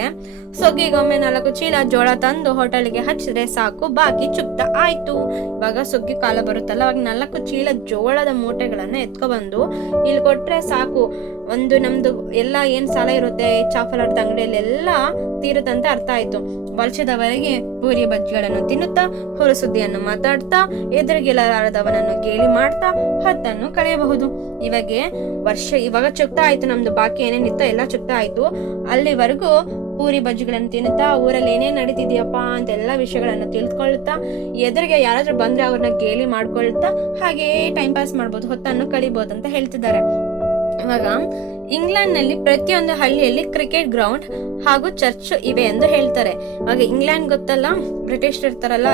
ಸೊಗ್ಗಿಗೊಮ್ಮೆ 4 ಚೀಲ ಜೋಳ ತಂದು ಹೋಟೆಲ್ಗೆ ಹಚ್ಚಿದ್ರೆ ಸಾಕು, ಬಾಕಿ ಚುಕ್ತ ಆಯ್ತು. ಇವಾಗ ಸುಗ್ಗಿ ಕಾಲ ಬರುತ್ತಲ್ಲ, ಅವಾಗ 4 ಚೀಲ ಜೋಳದ ಮೂಟೆಗಳನ್ನ ಎತ್ಕೊಬಂದು ಇಲ್ಲಿ ಕೊಟ್ರೆ ಸಾಕು. ನಮ್ದು ಎಲ್ಲ ಏನ್ ಸಾಲ ಇರುತ್ತೆ ಚಾ ಫಲಾರದ ಅಂಗಡಿಯಲ್ಲಿ ಎಲ್ಲ ತೀರುತ್ತಂತ ಅರ್ಥ ಆಯ್ತು. ವರ್ಷದವರೆಗೆ ಪೂರಿ ಬಜ್ಜಿಗಳನ್ನು ತಿನ್ನುತ್ತಾ ಹೊರಸುದ್ದಿಯನ್ನು ಮಾತಾಡ್ತಾ ಎದುರಿಗೆಲ್ಲದವನನ್ನು ಗೇಲಿ ಮಾಡ್ತಾ ಹೊತ್ತನ್ನು ಕಳೆಯಬಹುದು. ಇವಾಗ ಚುಕ್ತ ಆಯ್ತು, ನಮ್ದು ಬಾಕಿ ಏನೇನಿತ್ತ ಎಲ್ಲ ಚುಕ್ತ ಆಯ್ತು. ಅಲ್ಲಿವರೆಗೂ ಪೂರಿ ಬಜ್ಜಿಗಳನ್ನು ತಿನ್ನುತ್ತಾ ಊರಲ್ಲಿ ಏನೇನ್ ನಡೀತಿದ್ಯಪ್ಪ ಅಂತ ಎಲ್ಲಾ ವಿಷಯಗಳನ್ನು ತಿಳ್ಕೊಳ್ತಾ ಎದುರಿಗೆ ಯಾರಾದ್ರೂ ಬಂದ್ರೆ ಅವ್ರನ್ನ ಗೇಲಿ ಮಾಡ್ಕೊಳ್ತಾ ಹಾಗೇ ಟೈಮ್ ಪಾಸ್ ಮಾಡ್ಬೋದು, ಹೊತ್ತನ್ನು ಕಳಿಬಹುದು ಅಂತ ಹೇಳ್ತಿದ್ದಾರೆ. ಇವಾಗ ಇಂಗ್ಲೆಂಡ್ ನಲ್ಲಿ ಪ್ರತಿಯೊಂದು ಹಳ್ಳಿಯಲ್ಲಿ ಕ್ರಿಕೆಟ್ ಗ್ರೌಂಡ್ ಹಾಗೂ ಚರ್ಚ್ ಇವೆ ಎಂದು ಹೇಳ್ತಾರೆ. ಇವಾಗ ಇಂಗ್ಲೆಂಡ್ ಗೊತ್ತಲ್ಲ, ಬ್ರಿಟಿಷ್ ಇರ್ತಾರಲ್ಲ,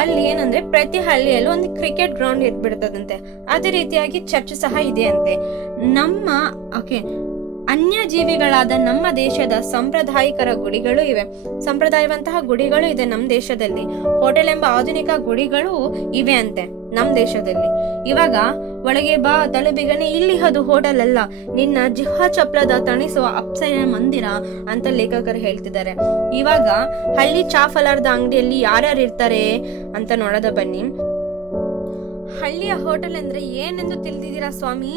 ಅಲ್ಲಿ ಏನಂದ್ರೆ ಪ್ರತಿ ಹಳ್ಳಿಯಲ್ಲೂ ಒಂದು ಕ್ರಿಕೆಟ್ ಗ್ರೌಂಡ್ ಇಟ್ಬಿಡ್ತದಂತೆ. ಅದೇ ರೀತಿಯಾಗಿ ಚರ್ಚ್ ಸಹ ಇದೆ ಅಂತೆ. ಅನ್ಯ ಜೀವಿಗಳಾದ ನಮ್ಮ ದೇಶದ ಸಂಪ್ರದಾಯಿಕರ ಗುಡಿಗಳು ಇವೆ. ಸಂಪ್ರದಾಯವಂತಹ ಗುಡಿಗಳು ಇದೆ ನಮ್ಮ ದೇಶದಲ್ಲಿ. ಹೋಟೆಲ್ ಎಂಬ ಆಧುನಿಕ ಗುಡಿಗಳು ಇವೆ ಅಂತೆ ನಮ್ಮ ದೇಶದಲ್ಲಿ. ಇವಾಗ ಒಳಗೆ ಬಾ ತಲೆಬಿಗನೆ, ಇಲ್ಲಿ ಅದು ಹೋಟೆಲ್ ಅಲ್ಲ, ನಿನ್ನ ಜಿಹ್ವಾ ಚಪ್ಲದ ತಣಿಸುವ ಅಪ್ಸರ ಮಂದಿರ ಅಂತ ಲೇಖಕರು ಹೇಳ್ತಿದ್ದಾರೆ. ಇವಾಗ ಹಳ್ಳಿ ಚಾ ಫಲಾರದ ಅಂಗಡಿಯಲ್ಲಿ ಯಾರ್ಯಾರು ಇರ್ತಾರೆ ಅಂತ ನೋಡೋದ ಬನ್ನಿ. ಹಳ್ಳಿಯ ಹೋಟೆಲ್ ಅಂದ್ರೆ ಏನೆಂದು ತಿಳಿದಿದ್ದೀರಾ ಸ್ವಾಮಿ?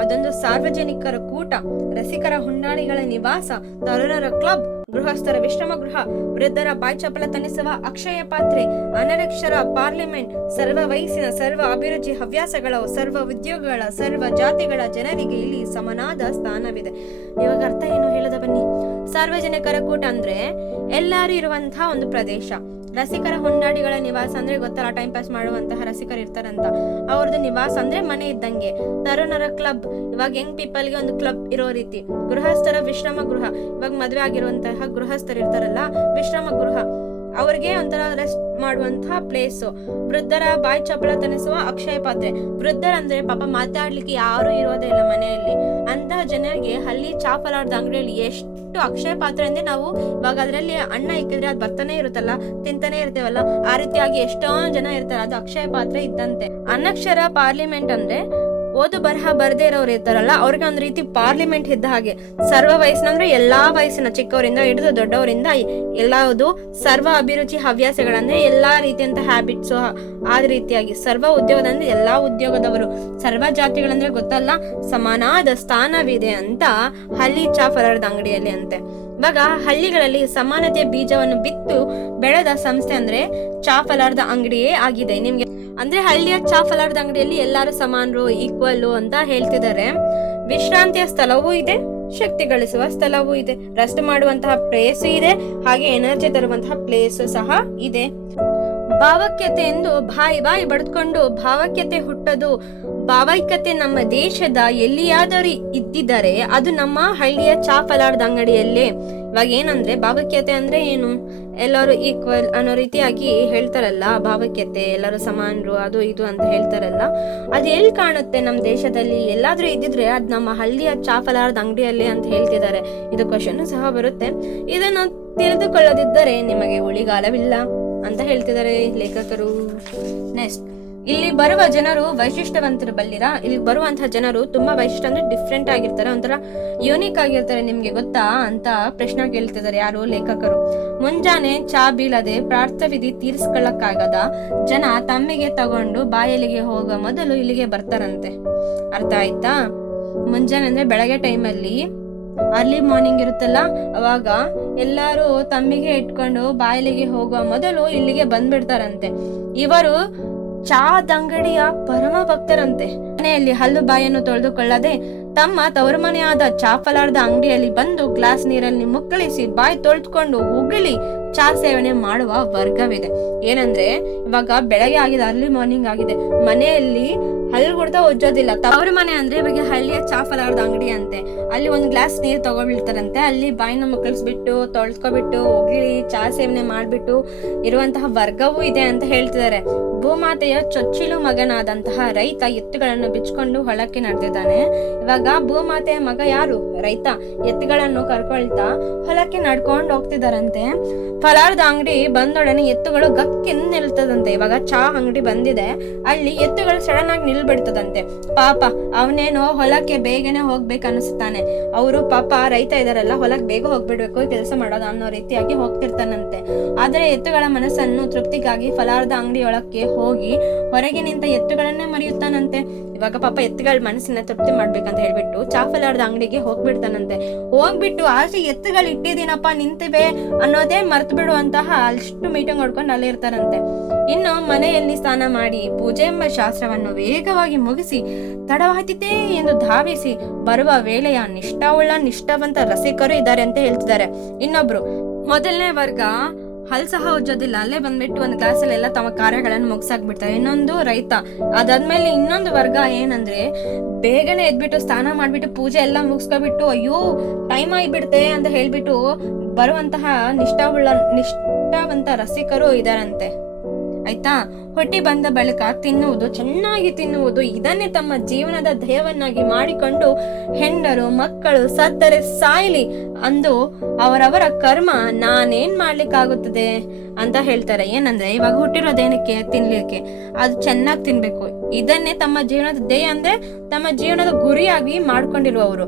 ಅದೊಂದು ಸಾರ್ವಜನಿಕರ ಕೂಟ, ರಸಿಕರ ಹುಂಡಾಣಿಗಳ ನಿವಾಸ, ತರುಣರ ಕ್ಲಬ್, ಗೃಹಸ್ಥರ ವಿಶ್ರಮ ಗೃಹ, ವೃದ್ಧರ ಬಾಯ್ಚಪಲ ತಣಿಸುವ ಅಕ್ಷಯ ಪಾತ್ರೆ, ಅನರಕ್ಷರ ಪಾರ್ಲಿಮೆಂಟ್, ಸರ್ವ ವಯಸ್ಸಿನ ಸರ್ವ ಅಭಿರುಚಿ ಹವ್ಯಾಸಗಳ ಸರ್ವ ಉದ್ಯೋಗಗಳ ಸರ್ವ ಜಾತಿಗಳ ಜನರಿಗೆ ಇಲ್ಲಿ ಸಮನಾದ ಸ್ಥಾನವಿದೆ. ಇವಾಗ ಅರ್ಥ ಏನು ಹೇಳದ ಬನ್ನಿ. ಸಾರ್ವಜನಿಕರ ಕೂಟ ಅಂದ್ರೆ ಎಲ್ಲರೂ ಇರುವಂತಹ ಒಂದು ಪ್ರದೇಶ. ರಸಿಕರ ಹೊಂದಾಡಿಗಳ ನಿವಾಸ ಅಂದ್ರೆ ಗೊತ್ತಲ್ಲ, ಟೈಮ್ ಪಾಸ್ ಮಾಡುವಂತಹ ರಸಿಕರು ಇರ್ತಾರಂತ, ಅವ್ರದ್ದು ನಿವಾಸ ಅಂದ್ರೆ ಮನೆ ಇದ್ದಂಗೆ. ತರುಣರ ಕ್ಲಬ್, ಇವಾಗ ಯಂಗ್ ಪೀಪಲ್ಗೆ ಒಂದು ಕ್ಲಬ್ ಇರೋ ರೀತಿ. ಗೃಹಸ್ಥರ ವಿಶ್ರಮ ಗೃಹ, ಇವಾಗ ಮದುವೆ ಆಗಿರುವಂತಹ ಗೃಹಸ್ಥರು ಇರ್ತಾರಲ್ಲ, ವಿಶ್ರಮ ಗೃಹ ಅವ್ರಿಗೆ ಒಂಥರ ರೆಸ್ಟ್ ಮಾಡುವಂತಹ ಪ್ಲೇಸು. ವೃದ್ಧರ ಬಾಯಿ ಚಪಲ ತನಿಸುವ ಅಕ್ಷಯ ಪಾತ್ರೆ, ವೃದ್ಧರಂದ್ರೆ ಪಾಪ ಮಾತಾಡ್ಲಿಕ್ಕೆ ಯಾರು ಇರೋದೇ ಇಲ್ಲ ಮನೆಯಲ್ಲಿ. ಅಂತಹ ಜನರಿಗೆ ಹಳ್ಳಿ ಚಾ ಫಲಾರದ ಅಂಗಡಿಯಲ್ಲಿ ಎಷ್ಟು ಅಕ್ಷಯ ಪಾತ್ರೆ ಅಂದ್ರೆ, ನಾವು ಇವಾಗ ಅದ್ರಲ್ಲಿ ಅನ್ನ ಇಕ್ಕಿದ್ರೆ ಅದು ಬರ್ತಾನೆ ಇರುತ್ತಲ್ಲ, ತಿಂತಾನೆ ಇರ್ತೇವಲ್ಲ, ಆ ರೀತಿಯಾಗಿ ಎಷ್ಟೊಂದು ಜನ ಇರ್ತಾರೆ. ಅದು ಅಕ್ಷಯ ಪಾತ್ರೆ ಇದ್ದಂತೆ. ಅನಕ್ಷರ ಪಾರ್ಲಿಮೆಂಟ್ ಅಂದ್ರೆ ಓದು ಬರಹ ಬರ್ದೇ ಇರೋರು ಇರ್ತಾರಲ್ಲ, ಅವ್ರಿಗೆ ಒಂದ್ ರೀತಿ ಪಾರ್ಲಿಮೆಂಟ್ ಇದ್ದ ಹಾಗೆ. ಸರ್ವ ವಯಸ್ಸಿನ ಅಂದ್ರೆ ಎಲ್ಲಾ ವಯಸ್ಸಿನ, ಚಿಕ್ಕವರಿಂದ ಹಿಡಿದು ದೊಡ್ಡವರಿಂದ ಎಲ್ಲಾವುದು. ಸರ್ವ ಅಭಿರುಚಿ ಹವ್ಯಾಸಗಳಂದ್ರೆ ಎಲ್ಲಾ ರೀತಿಯಂತ ಹ್ಯಾಬಿಟ್ಸ್, ಆ ರೀತಿಯಾಗಿ. ಸರ್ವ ಉದ್ಯೋಗದಂದ್ರೆ ಎಲ್ಲಾ ಉದ್ಯೋಗದವರು. ಸರ್ವ ಜಾತಿಗಳಂದ್ರೆ ಗೊತ್ತಲ್ಲ, ಸಮಾನಾದ ಸ್ಥಾನವಿದೆ ಅಂತ ಹಳ್ಳಿ ಚಾ ಫಲಾರದ ಅಂಗಡಿಯಲ್ಲಿ ಅಂತೆ. ಇವಾಗ ಹಳ್ಳಿಗಳಲ್ಲಿ ಸಮಾನತೆಯ ಬೀಜವನ್ನು ಬಿತ್ತು ಬೆಳೆದ ಸಂಸ್ಥೆ ಅಂದ್ರೆ ಚಾ ಫಲಾರದ ಅಂಗಡಿಯೇ ಆಗಿದೆ. ನಿಮ್ಗೆ ಅಂದ್ರೆ ಹಳ್ಳಿಯ ಚಾ ಫಲಾರದ ಅಂಗಡಿಯಲ್ಲಿ ಎಲ್ಲರೂ ಸಮಾನರು, ಈಕ್ವಲ್ ಅಂತ ಹೇಳ್ತಿದ್ದಾರೆ. ವಿಶ್ರಾಂತಿಯ ಸ್ಥಳವೂ ಇದೆ, ಶಕ್ತಿ ಗಳಿಸುವ ಸ್ಥಳವೂ ಇದೆ, ರೆಸ್ಟ್ ಮಾಡುವಂತಹ ಪ್ಲೇಸ್ ಇದೆ, ಹಾಗೆ ಎನರ್ಜಿ ತರುವಂತಹ ಪ್ಲೇಸ್ ಸಹ ಇದೆ. ಭಾವೈಕ್ಯತೆ ಎಂದು ಬಾಯಿ ಬಡ್ಕೊಂಡು ಭಾವೈಕ್ಯತೆ ಹುಟ್ಟದು. ಭಾವೈಕ್ಯತೆ ನಮ್ಮ ದೇಶದ ಎಲ್ಲಿಯಾದರೂ ಇದ್ದಿದ್ದರೆ ಅದು ನಮ್ಮ ಹಳ್ಳಿಯ ಚಾ ಫಲಾರದ ಅಂಗಡಿಯಲ್ಲೇ. ಇವಾಗ ಏನಂದ್ರೆ ಭಾವೈಕ್ಯತೆ ಅಂದ್ರೆ ಏನು, ಎಲ್ಲರೂ ಈಕ್ವಲ್ ಅನ್ನೋ ರೀತಿಯಾಗಿ ಹೇಳ್ತಾರಲ್ಲ, ಭಾವೈಕ್ಯತೆ ಎಲ್ಲರೂ ಸಮಾನರು ಅದು ಇದು ಅಂತ ಹೇಳ್ತಾರಲ್ಲ, ಅದು ಎಲ್ಲಿ ಕಾಣುತ್ತೆ ನಮ್ಮ ದೇಶದಲ್ಲಿ? ಎಲ್ಲಾದ್ರೂ ಇದ್ದಿದ್ರೆ ಅದು ನಮ್ಮ ಹಳ್ಳಿಯ ಚಾ ಫಲಾರದ ಅಂಗಡಿಯಲ್ಲೇ ಅಂತ ಹೇಳ್ತಿದ್ದಾರೆ. ಇದು ಕ್ವಶನ್ ಸಹ ಬರುತ್ತೆ. ಇದನ್ನು ತಿಳಿದುಕೊಳ್ಳದಿದ್ದರೆ ನಿಮಗೆ ಉಳಿಗಾಲವಿಲ್ಲ ಅಂತ ಹೇಳ್ತಿದ್ದಾರೆ ಲೇಖಕರು. ನೆಕ್ಸ್ಟ್, ಇಲ್ಲಿ ಬರುವ ಜನರು ವೈಶಿಷ್ಟ್ಯವಂತರು ಬಲ್ಲಿರಾ. ಇಲ್ಲಿ ಬರುವಂತಹ ಜನರು ತುಂಬಾ ವೈಶಿಷ್ಟ್ಯ ಅಂದ್ರೆ ಡಿಫ್ರೆಂಟ್ ಆಗಿರ್ತಾರೆ, ಒಂಥರ ಯೂನಿಕ್ ಆಗಿರ್ತಾರೆ. ನಿಮ್ಗೆ ಗೊತ್ತಾ ಅಂತ ಪ್ರಶ್ನೆ ಕೇಳ್ತಿದ್ದಾರೆ ಯಾರು ಲೇಖಕರು. ಮುಂಜಾನೆ ಚಾ ಬೀಳದೆ ಪ್ರಾರ್ಥವಿಧಿ ತೀರಿಸ್ಕೊಳ್ಳಕ್ಕಾಗದ ಜನ ತಮ್ಮಿಗೆ ತಗೊಂಡು ಬಾಯಲಿಗೆ ಹೋಗುವ ಮೊದಲು ಇಲ್ಲಿಗೆ ಬರ್ತಾರಂತೆ. ಅರ್ಥ ಆಯ್ತಾ? ಮುಂಜಾನೆ ಅಂದ್ರೆ ಬೆಳಗ್ಗೆ ಟೈಮಲ್ಲಿ ಅರ್ಲಿ ಮಾರ್ನಿಂಗ್ ಇರುತ್ತಲ್ಲ, ಅವಾಗ ಎಲ್ಲಾರು ತಮ್ಮಿಗೆ ಇಟ್ಕೊಂಡು ಬಾಯಲಿಗೆ ಹೋಗುವ ಮೊದಲು ಇಲ್ಲಿಗೆ ಬಂದ್ಬಿಡ್ತಾರಂತೆ. ಇವರು ಚಾದ ಅಂಗಡಿಯ ಪರಮ ಭಕ್ತರಂತೆ. ಮನೆಯಲ್ಲಿ ಹಲ್ಲು ಬಾಯನ್ನು ತೊಳೆದುಕೊಳ್ಳದೆ ತಮ್ಮ ತವರು ಮನೆಯಾದ ಚಾ ಫಲಾರದ ಅಂಗಡಿಯಲ್ಲಿ ಬಂದು ಗ್ಲಾಸ್ ನೀರಲ್ಲಿ ಮುಕ್ಕಳಿಸಿ ಬಾಯಿ ತೊಳೆದುಕೊಂಡು ಉಗುಳಿ ಚಾ ಸೇವನೆ ಮಾಡುವ ವರ್ಗವಿದೆ. ಏನಂದ್ರೆ ಇವಾಗ ಬೆಳಗ್ಗೆ ಆಗಿದೆ, ಅರ್ಲಿ ಮಾರ್ನಿಂಗ್ ಆಗಿದೆ, ಮನೆಯಲ್ಲಿ ಹಲ್ಲು ಕೊಡ್ತಾ ಒಜ್ಜೋದಿಲ್ಲ. ತವರು ಮನೆ ಅಂದ್ರೆ ಇವಾಗ ಹಳ್ಳಿಯ ಚಾ ಫಲಾರದ ಅಂಗಡಿ ಅಂತೆ. ಅಲ್ಲಿ ಒಂದು ಗ್ಲಾಸ್ ನೀರು ತಗೊಬಿಡ್ತಾರಂತೆ, ಅಲ್ಲಿ ಬಾಯಿನ ಮುಕ್ಕಳಿಸ್ಬಿಟ್ಟು ತೊಳ್ಕೊಬಿಟ್ಟು ಉಗುಳಿ ಚಾ ಸೇವನೆ ಮಾಡ್ಬಿಟ್ಟು ಇರುವಂತಹ ವರ್ಗವೂ ಇದೆ ಅಂತ ಹೇಳ್ತಿದ್ದಾರೆ. ಭೂಮಾತೆಯ ಚೊಚ್ಚಿಲು ಮಗನಾದಂತಹ ರೈತ ಎತ್ತುಗಳನ್ನು ಬಿಚ್ಕೊಂಡು ಹೊಲಕ್ಕೆ ನಡೆದಿದ್ದಾನೆ. ಇವಾಗ ಭೂಮಾತೆಯ ಮಗ ಯಾರು? ರೈತ. ಎತ್ತುಗಳನ್ನು ಕರ್ಕೊಳ್ತಾ ಹೊಲಕ್ಕೆ ನಡ್ಕೊಂಡು ಹೋಗ್ತಿದಾರಂತೆ. ಫಲಾರದ ಅಂಗಡಿ ಬಂದೊಡನೆ ಎತ್ತುಗಳು ಗಕ್ಕಿಂದ ನಿಲ್ತದಂತೆ. ಇವಾಗ ಚಾ ಅಂಗಡಿ ಬಂದಿದೆ, ಅಲ್ಲಿ ಎತ್ತುಗಳು ಸಡನ್ ಆಗಿ ನಿಲ್ಬಿಡ್ತದಂತೆ. ಪಾಪ ಅವನೇನೋ ಹೊಲಕ್ಕೆ ಬೇಗನೆ ಹೋಗ್ಬೇಕು ಅನಿಸ್ತಾನೆ. ಅವರು ಪಾಪ ರೈತ ಇದಾರಲ್ಲ, ಹೊಲಕ್ಕೆ ಬೇಗ ಹೋಗ್ಬಿಡ್ಬೇಕು, ಕೆಲಸ ಮಾಡೋದು ಅನ್ನೋ ರೀತಿಯಾಗಿ ಹೋಗ್ತಿರ್ತಾನಂತೆ. ಆದ್ರೆ ಎತ್ತುಗಳ ಮನಸ್ಸನ್ನು ತೃಪ್ತಿಗಾಗಿ ಫಲಾರದ ಅಂಗಡಿಯೊಳಕ್ಕೆ ಹೋಗಿ ಹೊರಗೆ ನಿಂತ ಎತ್ತುಗಳನ್ನೇ ಮರೆಯುತ್ತಾನಂತೆ. ಇವಾಗ ಪಾಪ ಎತ್ತುಗಳ ಮನಸ್ಸಿನ ತೃಪ್ತಿ ಮಾಡ್ಬೇಕಂತ ಹೇಳ್ಬಿಟ್ಟು ಚಾ ಫಲಾರದ ಅಂಗಡಿಗೆ ಹೋಗ್ಬಿಡ್ತಾನಂತೆ. ಹೋಗ್ಬಿಟ್ಟು ಆಚೆ ಎತ್ತುಗಳು ಇಟ್ಟಿದ್ದೀನಪ್ಪ ನಿಂತಿವೆ ಅನ್ನೋದೇ ಮರ್ತು ಬಿಡುವಂತಹ ಅಷ್ಟು ಮೀಟಿಂಗ್ ಹೊಡ್ಕೊಂಡು ಅಲ್ಲೇ ಇರ್ತಾರಂತೆ. ಇನ್ನು ಮನೆಯಲ್ಲಿ ಸ್ನಾನ ಮಾಡಿ ಪೂಜೆ ಎಂಬ ಶಾಸ್ತ್ರವನ್ನು ವೇಗವಾಗಿ ಮುಗಿಸಿ ತಡವಾಯ್ತಿತೇ ಎಂದು ಧಾವಿಸಿ ಬರುವ ವೇಳೆಯ ನಿಷ್ಠಾವುಳ್ಳ ನಿಷ್ಠಾವಂತ ರಸಿಕರು ಇದ್ದಾರೆ ಅಂತ ಹೇಳ್ತಿದ್ದಾರೆ. ಇನ್ನೊಬ್ರು ಮೊದಲನೇ ವರ್ಗ ಹಲ್ ಸಹ ಉಜ್ಜೋದಿಲ್ಲ, ಅಲ್ಲೇ ಬಂದ್ಬಿಟ್ಟು ಒಂದು ಗ್ಲಾಸಲ್ಲಿ ಎಲ್ಲ ತಮ್ಮ ಕಾರ್ಯಗಳನ್ನು ಮುಗಿಸಾಕ್ಬಿಡ್ತಾರೆ. ಇನ್ನೊಂದು ರೈತ. ಅದಾದ್ಮೇಲೆ ಇನ್ನೊಂದು ವರ್ಗ ಏನಂದ್ರೆ ಬೇಗನೆ ಎದ್ಬಿಟ್ಟು ಸ್ನಾನ ಮಾಡ್ಬಿಟ್ಟು ಪೂಜೆ ಎಲ್ಲ ಮುಗಿಸ್ಕೊಬಿಟ್ಟು ಅಯ್ಯೋ ಟೈಮ್ ಆಗಿಬಿಡುತ್ತೆ ಅಂತ ಹೇಳ್ಬಿಟ್ಟು ಬರುವಂತಹ ನಿಷ್ಠಾವಂತ ರಸಿಕರು ಇದಾರಂತೆ. ಆಯ್ತಾ? ಹೊಟ್ಟೆ ಬಂದ ಬಳಿಕ ತಿನ್ನುವುದು, ಚೆನ್ನಾಗಿ ತಿನ್ನುವುದು, ಇದನ್ನೇ ತಮ್ಮ ಜೀವನದ ಧ್ಯೇಯವನ್ನಾಗಿ ಮಾಡಿಕೊಂಡು ಹೆಂಡರು ಮಕ್ಕಳು ಸತ್ತರೆ ಸಾಯ್ಲಿ ಅಂದು ಅವರವರ ಕರ್ಮ ನಾನೇನ್ ಮಾಡ್ಲಿಕ್ಕಾಗುತ್ತದೆ ಅಂತ ಹೇಳ್ತಾರೆ. ಏನಂದ್ರೆ ಇವಾಗ ಹುಟ್ಟಿರೋದೇನಕ್ಕೆ? ತಿನ್ಲಿಕ್ಕೆ. ಅದು ಚೆನ್ನಾಗಿ ತಿನ್ಬೇಕು, ಇದನ್ನೇ ತಮ್ಮ ಜೀವನದ ಧ್ಯೇಯ ಅಂದ್ರೆ ತಮ್ಮ ಜೀವನದ ಗುರಿಯಾಗಿ ಮಾಡ್ಕೊಂಡಿರುವವರು.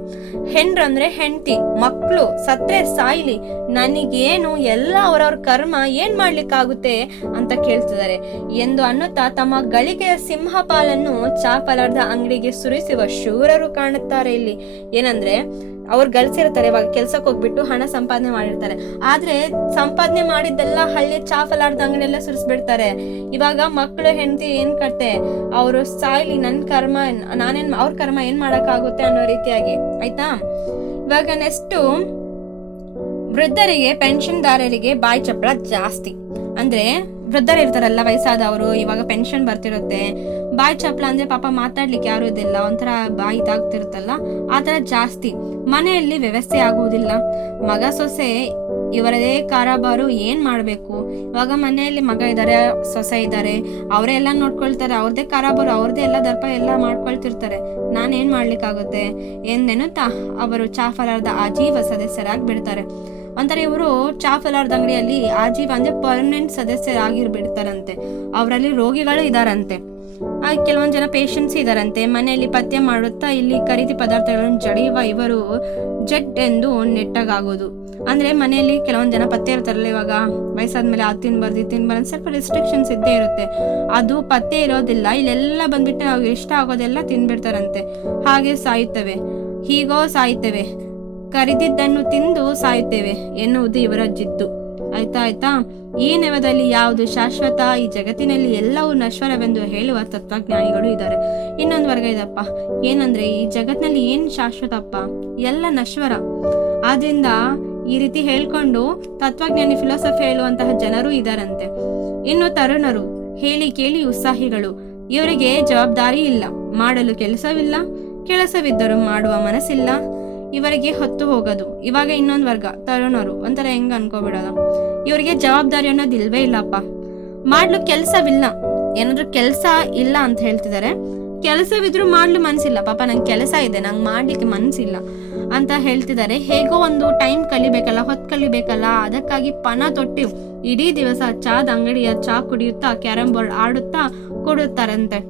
ಹೆಂಡ್ರು ಅಂದ್ರೆ ಹೆಂಡತಿ, ಮಕ್ಕಳು ಸತ್ರೆ ಸಾಯ್ಲಿ, ನನಗೇನು, ಎಲ್ಲ ಅವರವ್ರ ಕರ್ಮ ಏನ್ ಮಾಡ್ಲಿಕ್ಕಾಗುತ್ತೆ ಅಂತ ಕೇಳ್ತಿದ್ದಾರೆ ಎಂದು ಅನ್ನುತ್ತಾ ತಮ್ಮ ಗಳಿಕೆಯ ಸಿಂಹಪಾಲನ್ನು ಚಾ ಫಲಾರದ ಅಂಗಡಿಗೆ ಸುರಿಸುವ ಶೂರರು ಕಾಣುತ್ತಾರೆ ಇಲ್ಲಿ. ಏನಂದ್ರೆ ಅವ್ರು ಗಳಿಸಿರ್ತಾರೆ, ಇವಾಗ ಕೆಲ್ಸಕ್ಕೆ ಹೋಗ್ಬಿಟ್ಟು ಹಣ ಸಂಪಾದನೆ ಮಾಡಿರ್ತಾರೆ, ಆದ್ರೆ ಸಂಪಾದನೆ ಮಾಡಿದ್ದೆಲ್ಲ ಹಳ್ಳಿ ಚಾ ಫಲಾರದ ಅಂಗಡಿಯೆಲ್ಲ ಸುರಿಸ್ಬಿಡ್ತಾರೆ. ಇವಾಗ ಮಕ್ಕಳು ಹೆಂಡತಿ ಏನ್ ಕಟ್ತೆ, ಅವರು ಸಾಯ್ಲಿ, ನನ್ ಕರ್ಮ ಅವ್ರ ಕರ್ಮ ಏನ್ ಮಾಡಕ್ಕಾಗುತ್ತೆ ಅನ್ನೋ ರೀತಿಯಾಗಿ. ಆಯ್ತಾ? ಇವಾಗ ನೆಕ್ಸ್ಟ್ ವೃದ್ಧರಿಗೆ ಪೆನ್ಷನ್ದಾರರಿಗೆ ಬಾಯಿ ಚಪ್ಪಳ ಜಾಸ್ತಿ. ಅಂದ್ರೆ ವೃದ್ಧರು ಇರ್ತಾರಲ್ಲ, ವಯಸ್ಸಾದವರು, ಇವಾಗ ಪೆನ್ಷನ್ ಬರ್ತಿರುತ್ತೆ, ಬಾಯಿ ಚಪ್ಪಳ ಅಂದ್ರೆ ಪಾಪ ಮಾತಾಡ್ಲಿಕ್ಕೆ ಯಾರು ಇದಿಲ್ಲ, ಒಂಥರ ಬಾಯಿ ತಾಗ್ತಿರುತ್ತಲ್ಲ, ಆತರ ಜಾಸ್ತಿ. ಮನೆಯಲ್ಲಿ ವ್ಯವಸ್ಥೆ ಆಗುವುದಿಲ್ಲ. ಮಗ ಸೊಸೆ ಇವರದೇ ಕಾರಾಬಾರು, ಏನ್ ಮಾಡ್ಬೇಕು? ಇವಾಗ ಮನೆಯಲ್ಲಿ ಮಗ ಇದ್ದಾರೆ, ಸೊಸೆ ಇದ್ದಾರೆ, ಅವರೇ ಎಲ್ಲ ನೋಡ್ಕೊಳ್ತಾರೆ, ಅವ್ರದೇ ಕಾರಾಬಾರು, ಅವ್ರದೇ ಎಲ್ಲ ದರ್ಪ ಎಲ್ಲ ಮಾಡ್ಕೊಳ್ತಿರ್ತಾರೆ, ನಾನೇನ್ ಮಾಡ್ಲಿಕ್ಕಾಗುತ್ತೆ ಎಂದೆನ್ನುತ್ತಾ ಅವರು ಚಾ ಫಲಾರದ ಆಜೀವ ಸದಸ್ಯರಾಗಿ ಬಿಡ್ತಾರೆ. ಒಂಥರ ಇವರು ಚಾ ಫಲಾರದ ಅಂಗಡಿಯಲ್ಲಿ ಆಜೀವ ಅಂದ್ರೆ ಪರ್ಮನೆಂಟ್ ಸದಸ್ಯರಾಗಿರ್ಬಿಡ್ತಾರಂತೆ. ಅವರಲ್ಲಿ ರೋಗಿಗಳು ಇದಾರಂತೆ, ಕೆಲವೊಂದ್ ಜನ ಪೇಷಂಟ್ಸ್ ಇದಾರಂತೆ. ಮನೆಯಲ್ಲಿ ಪಥ್ಯ ಮಾಡುತ್ತಾ ಇಲ್ಲಿ ಖರೀದಿ ಪದಾರ್ಥಗಳನ್ನು ಜಡಿಯುವ ಇವರು ಜಡ್ ಎಂದು ನೆಟ್ಟಗಾಗೋದು. ಅಂದ್ರೆ ಮನೆಯಲ್ಲಿ ಕೆಲವೊಂದ್ ಜನ ಪಥ್ಯ ಇರ್ತಾರಲ್ಲ, ಇವಾಗ ವಯಸ್ಸಾದ್ಮೇಲೆ ಅದು ತಿನ್ಬಾರ್ದು ಸ್ವಲ್ಪ ರೆಸ್ಟ್ರಿಕ್ಷನ್ಸ್ ಇದ್ದೇ ಇರುತ್ತೆ, ಅದು ಪಥ್ಯ ಇರೋದಿಲ್ಲ. ಇಲ್ಲೆಲ್ಲ ಬಂದ್ಬಿಟ್ಟು ನಾವು ಇಷ್ಟ ಆಗೋದೆಲ್ಲ ತಿನ್ಬಿಡ್ತಾರಂತೆ. ಹಾಗೆ ಸಾಯುತ್ತವೆ, ಹೀಗೋ ಸಾಯುತ್ತೇವೆ, ಕರಿದಿದ್ದನ್ನು ತಿಂದು ಸಾಯುತ್ತೇವೆ ಎನ್ನುವುದು ಇವರ ಜಿದ್ದು. ಆಯ್ತಾ? ಈ ನೆವದಲ್ಲಿ ಯಾವುದು ಶಾಶ್ವತ, ಈ ಜಗತ್ತಿನಲ್ಲಿ ಎಲ್ಲವೂ ನಶ್ವರವೆಂದು ಹೇಳುವ ತತ್ವಜ್ಞಾನಿಗಳು ಇದ್ದಾರೆ. ಇನ್ನೊಂದು ವರ್ಗ ಇದಪ್ಪ, ಏನಂದ್ರೆ ಈ ಜಗತ್ತಿನಲ್ಲಿ ಏನ್ ಶಾಶ್ವತಪ್ಪ, ಎಲ್ಲ ನಶ್ವರ. ಆದ್ರಿಂದ ಈ ರೀತಿ ಹೇಳ್ಕೊಂಡು ತತ್ವಜ್ಞಾನಿ ಫಿಲಾಸಫಿ ಹೇಳುವಂತಹ ಜನರು ಇದಾರಂತೆ. ಇನ್ನು ತರುಣರು ಹೇಳಿ ಕೇಳಿ ಉತ್ಸಾಹಿಗಳು, ಇವರಿಗೆ ಜವಾಬ್ದಾರಿ ಇಲ್ಲ, ಮಾಡಲು ಕೆಲಸವಿಲ್ಲ, ಕೆಲಸವಿದ್ದರೂ ಮಾಡುವ ಮನಸ್ಸಿಲ್ಲ, ಇವರಿಗೆ ಹೊತ್ತು ಹೋಗೋದು. ಇವಾಗ ಇನ್ನೊಂದು ವರ್ಗ ತರುಣರು, ಒಂಥರ ಹೆಂಗ ಅನ್ಕೋಬಿಡೋದು, ಇವರಿಗೆ ಜವಾಬ್ದಾರಿ ಅನ್ನೋದು ಇಲ್ವೇ ಇಲ್ಲಪ್ಪ, ಮಾಡ್ಲು ಕೆಲ್ಸವಿಲ್ಲ, ಏನಾದ್ರು ಕೆಲ್ಸ ಇಲ್ಲ ಅಂತ ಹೇಳ್ತಿದ್ದಾರೆ. ಕೆಲಸವಿದ್ರು ಮಾಡ್ಲು ಮನ್ಸಿಲ್ಲ, ಪಾಪ ನಂಗೆ ಕೆಲಸ ಇದೆ, ನಂಗೆ ಮಾಡ್ಲಿಕ್ಕೆ ಮನ್ಸಿಲ್ಲ ಅಂತ ಹೇಳ್ತಿದ್ದಾರೆ. ಹೇಗೋ ಒಂದು ಟೈಮ್ ಕಲಿಬೇಕಲ್ಲ, ಹೊತ್ತು ಕಲಿಬೇಕಲ್ಲ, ಅದಕ್ಕಾಗಿ ಪಣ ತೊಟ್ಟು ಇಡೀ ದಿವಸ ಚಾದ ಅಂಗಡಿಯ ಚಾ ಕುಡಿಯುತ್ತಾ, ಕ್ಯಾರಂ ಬೋರ್ಡ್ ಆಡುತ್ತಾ, ಕೊಡುತ್ತಾರಂತೆ.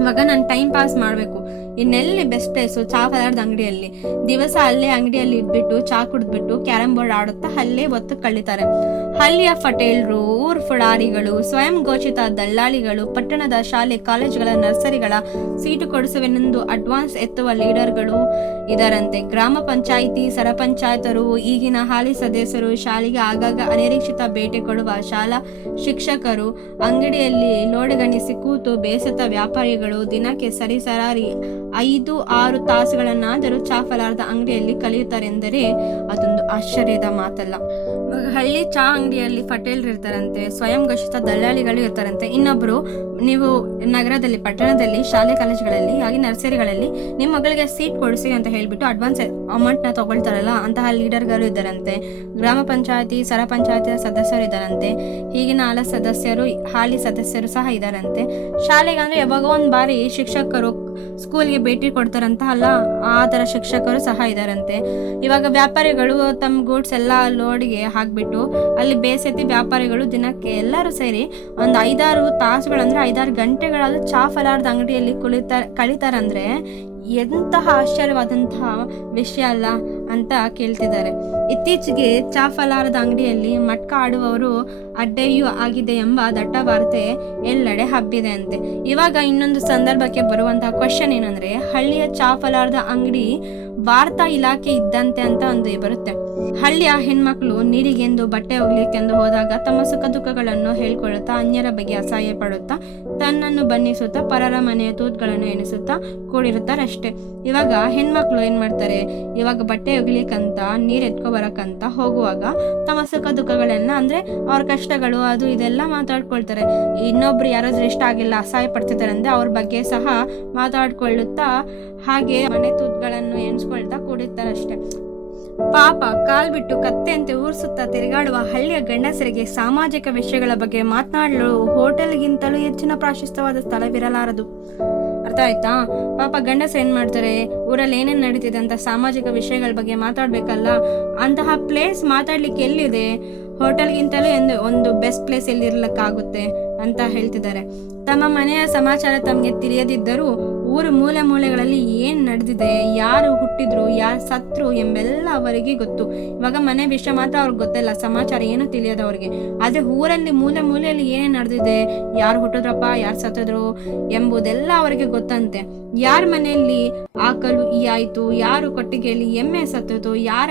ಇವಾಗ ನಾನು ಟೈಮ್ ಪಾಸ್ ಮಾಡಬೇಕು, ಇನ್ನೆಲ್ಲಿ ಬೆಸ್ಟ್ ಪ್ಲೇಸು ಚಾ ಪದಾರ್ಥ ಅಂಗಡಿಯಲ್ಲಿ, ದಿವಸ ಅಲ್ಲೇ ಅಂಗಡಿಯಲ್ಲಿ ಇದ್ಬಿಟ್ಟು ಚಾ ಕುಡಿದ್ಬಿಟ್ಟು ಕ್ಯಾರಂ ಬೋರ್ಡ್ ಆಡುತ್ತಾ ಅಲ್ಲೇ ಹೊತ್ತು ಕಳೀತಾರೆ. ಹಳ್ಳಿಯ ಪಟೇಲ್ರು, ಊರ್ ಫುಡಾರಿಗಳು, ಸ್ವಯಂ ಘೋಷಿತ ದಲ್ಲಾಳಿಗಳು, ಪಟ್ಟಣದ ಶಾಲೆ ಕಾಲೇಜುಗಳ ನರ್ಸರಿಗಳ ಸೀಟು ಕೊಡಿಸುವೆನೆಂದು ಅಡ್ವಾನ್ಸ್ ಎತ್ತುವ ಲೀಡರ್ಗಳು ಇದರಂತೆ. ಗ್ರಾಮ ಪಂಚಾಯಿತಿ ಸರಪಂಚಾಯತರು, ಈಗಿನ ಹಾಲಿ ಸದಸ್ಯರು, ಶಾಲೆಗೆ ಆಗಾಗ ಅನಿರೀಕ್ಷಿತ ಭೇಟಿ ಕೊಡುವ ಶಾಲಾ ಶಿಕ್ಷಕರು, ಅಂಗಡಿಯಲ್ಲಿ ಲೋಡ್ಗಣಿಸಿ ಕೂತು ಬೇಸತ್ತ ವ್ಯಾಪಾರಿಗಳು ದಿನಕ್ಕೆ ಸರಿಸರಾರಿ 5-6 ತಾಸುಗಳನ್ನಾದರೂ ಚಾ ಪದಾರ್ಥ ಅಂಗಡಿಯಲ್ಲಿ ಕಲಿಯುತ್ತಾರೆಂದರೆ ಅದೊಂದು ಆಶ್ಚರ್ಯದ ಮಾತಲ್ಲ. ಹಳ್ಳಿ ಚಾ ಅಂಗಡಿಯಲ್ಲಿ ಪಟೇಲ್ರು ಇರ್ತಾರಂತೆ, ಸ್ವಯಂ ಘೋಷಿತ ದಲ್ಲಾಳಿಗಳು ಇರ್ತಾರಂತೆ. ಇನ್ನೊಬ್ರು, ನೀವು ನಗರದಲ್ಲಿ ಪಟ್ಟಣದಲ್ಲಿ ಶಾಲೆ ಕಾಲೇಜುಗಳಲ್ಲಿ ಹಾಗೆ ನರ್ಸರಿಗಳಲ್ಲಿ ನಿಮ್ಮ ಮಗಳಿಗೆ ಸೀಟ್ ಕೊಡಿಸಿ ಅಂತ ಹೇಳ್ಬಿಟ್ಟು ಅಡ್ವಾನ್ಸ್ ಅಮೌಂಟ್ ನ ತಗೊಳ್ತಾರಲ್ಲ, ಅಂತಹ ಲೀಡರ್ಗಳು ಇದ್ದಾರಂತೆ. ಗ್ರಾಮ ಪಂಚಾಯತಿ ಸರ ಪಂಚಾಯತಿ ಸದಸ್ಯರು ಇದ್ದಾರಂತೆ. ಈಗಿನ ಹಾಲಿ ಸದಸ್ಯರು ಸಹ ಇದ್ದಾರಂತೆ. ಶಾಲೆಗೆ ಅಂದ್ರೆ ಯಾವಾಗೋ ಒಂದು ಬಾರಿ ಶಿಕ್ಷಕರು ಸ್ಕೂಲ್ಗೆ ಭೇಟಿ ಕೊಡ್ತಾರಂತ ಅಲ್ಲ, ಆ ತರ ಶಿಕ್ಷಕರು ಸಹ ಇದ್ದಾರಂತೆ. ಇವಾಗ ವ್ಯಾಪಾರಿಗಳು ತಮ್ಮ ಗೂಡ್ಸ್ ಎಲ್ಲ ಲೋಡ್ಗೆ ಹಾಕ್ಬಿಟ್ಟು ಅಲ್ಲಿ ಬೇಸೆತ್ತಿ ವ್ಯಾಪಾರಿಗಳು ದಿನಕ್ಕೆ ಎಲ್ಲರೂ ಸೇರಿ ಒಂದು 5-6 ತಾಸುಗಳಂದ್ರೆ 5-6 ಗಂಟೆಗಳಾದ್ರೂ ಚಾ ಪದಾರ್ಥ ಅಂಗಡಿಯಲ್ಲಿ ಕಳೀತಾರಂದ್ರೆ ಎಂತಹ ಆಶ್ಚರ್ಯವಾದಂತಹ ವಿಷಯ ಅಲ್ಲ ಅಂತ ಕೇಳ್ತಿದ್ದಾರೆ. ಇತ್ತೀಚೆಗೆ ಚಾ ಪದಾರ್ಥ ಅಂಗಡಿಯಲ್ಲಿ ಮಟ್ಕ ಆಡುವವರು ಅಡ್ಡೆಯೂ ಆಗಿದೆ ಎಂಬ ದಟ್ಟ ವಾರ್ತೆ ಎಲ್ಲೆಡೆ ಹಬ್ಬಿದೆ ಅಂತೆ. ಇವಾಗ ಇನ್ನೊಂದು ಸಂದರ್ಭಕ್ಕೆ ಬರುವಂತಹ ಕ್ವಶನ್ ಏನಂದ್ರೆ, ಹಳ್ಳಿಯ ಚಾ ಪದಾರ್ಥ ಅಂಗಡಿ ವಾರ್ತಾ ಇಲಾಖೆ ಇದ್ದಂತೆ ಅಂತ ಒಂದು ಬರುತ್ತೆ. ಹಳ್ಳಿಯ ಹೆಣ್ಮಕ್ಳು ನೀರಿಗೆಂದು ಬಟ್ಟೆ ಒಗ್ಲಿಕ್ಕೆಂದು ಹೋದಾಗ ತಮ್ಮ ಸುಖ ದುಃಖಗಳನ್ನು ಹೇಳ್ಕೊಳ್ಳುತ್ತಾ, ಅನ್ಯರ ಬಗ್ಗೆ ಅಸಹ್ಯ ಪಡುತ್ತಾ, ತನ್ನನ್ನು ಬಣ್ಣಿಸುತ್ತಾ, ಪರರ ಮನೆಯ ತೂತ್ಗಳನ್ನು ಎಣಿಸುತ್ತಾ ಕೂಡಿರುತ್ತಾರಷ್ಟೇ. ಇವಾಗ ಹೆಣ್ಮಕ್ಳು ಏನ್ ಮಾಡ್ತಾರೆ, ಇವಾಗ ಬಟ್ಟೆ ಒಗ್ಲಿಕ್ಕಂತ ನೀರ್ ಎತ್ಕೊ ಬರಕಂತ ಹೋಗುವಾಗ ತಮ್ಮ ಸುಖ ದುಃಖಗಳನ್ನ ಅಂದ್ರೆ ಅವ್ರ ಕಷ್ಟಗಳು ಅದು ಇದೆಲ್ಲ ಮಾತಾಡ್ಕೊಳ್ತಾರೆ. ಇನ್ನೊಬ್ರು ಯಾರಾದ್ರೂ ಇಷ್ಟ ಆಗಿಲ್ಲ ಅಸಹ್ಯ ಪಡ್ತಿದ್ದಾರೆ ಅಂದ್ರೆ ಅವ್ರ ಬಗ್ಗೆ ಸಹ ಮಾತಾಡ್ಕೊಳ್ಳುತ್ತಾ ಹಾಗೆ ಮನೆ ತೂತ್ಗಳನ್ನು ಎಣಿಸ್ಕೊಳ್ತಾ ಕೂಡಿರ್ತಾರಷ್ಟೇ. ಪಾಪ ಕಾಲ್ ಬಿಟ್ಟು ಕತ್ತೆಯಂತೆ ಊರ್ಸುತ್ತಾ ತಿರುಗಾಡುವ ಹಳ್ಳಿಯ ಗಂಡಸರಿಗೆ ಸಾಮಾಜಿಕ ವಿಷಯಗಳ ಬಗ್ಗೆ ಮಾತನಾಡಲು ಹೋಟೆಲ್ಗಿಂತಲೂ ಹೆಚ್ಚಿನ ಪ್ರಾಶಸ್ತ್ಯವಾದ ಸ್ಥಳವಿರಲಾರದು. ಅರ್ಥ ಆಯ್ತಾ? ಪಾಪ ಗಂಡಸ ಏನ್ ಮಾಡ್ತಾರೆ, ಊರಲ್ಲಿ ಏನೇನ್ ನಡೀತಿದೆ ಅಂತ ಸಾಮಾಜಿಕ ವಿಷಯಗಳ ಬಗ್ಗೆ ಮಾತಾಡ್ಬೇಕಲ್ಲ, ಅಂತಹ ಪ್ಲೇಸ್ ಮಾತಾಡ್ಲಿಕ್ಕೆ ಎಲ್ಲಿದೆ? ಹೋಟೆಲ್ಗಿಂತಲೂ ಒಂದು ಬೆಸ್ಟ್ ಪ್ಲೇಸ್ ಎಲ್ಲಿರ್ಲಿಕ್ಕಾಗುತ್ತೆ ಅಂತ ಹೇಳ್ತಿದ್ದಾರೆ. ತಮ್ಮ ಮನೆಯ ಸಮಾಚಾರ ತಮಗೆ ತಿಳಿಯದಿದ್ದರೂ ಊರು ಮೂಲೆ ಮೂಲೆಗಳಲ್ಲಿ ಏನ್ ನಡೆದಿದೆ, ಯಾರು ಹುಟ್ಟಿದ್ರು, ಯಾರು ಸತ್ರು ಎಂಬೆಲ್ಲ ಅವರಿಗೆ ಗೊತ್ತು. ಇವಾಗ ಮನೆ ವಿಷಯ ಮಾತ್ರ ಅವ್ರಿಗೆ ಗೊತ್ತಿಲ್ಲ, ಸಮಾಚಾರ ಏನು ತಿಳಿಯೋದು ಅವ್ರಿಗೆ. ಆದ್ರೆ ಊರಲ್ಲಿ ಮೂಲೆ ಮೂಲೆಯಲ್ಲಿ ಏನೇನ್ ನಡೆದಿದೆ, ಯಾರು ಹುಟ್ಟಿದ್ರಪ್ಪ, ಯಾರು ಸತ್ತಿದ್ರು ಎಂಬುದೆಲ್ಲ ಅವರಿಗೆ ಗೊತ್ತಂತೆ. ಯಾರ ಮನೆಯಲ್ಲಿ ಆಕಳು ಈ ಆಯ್ತು, ಯಾರು ಕೊಟ್ಟಿಗೆಯಲ್ಲಿ ಎಮ್ಮೆ ಸತ್ತಿತು, ಯಾರ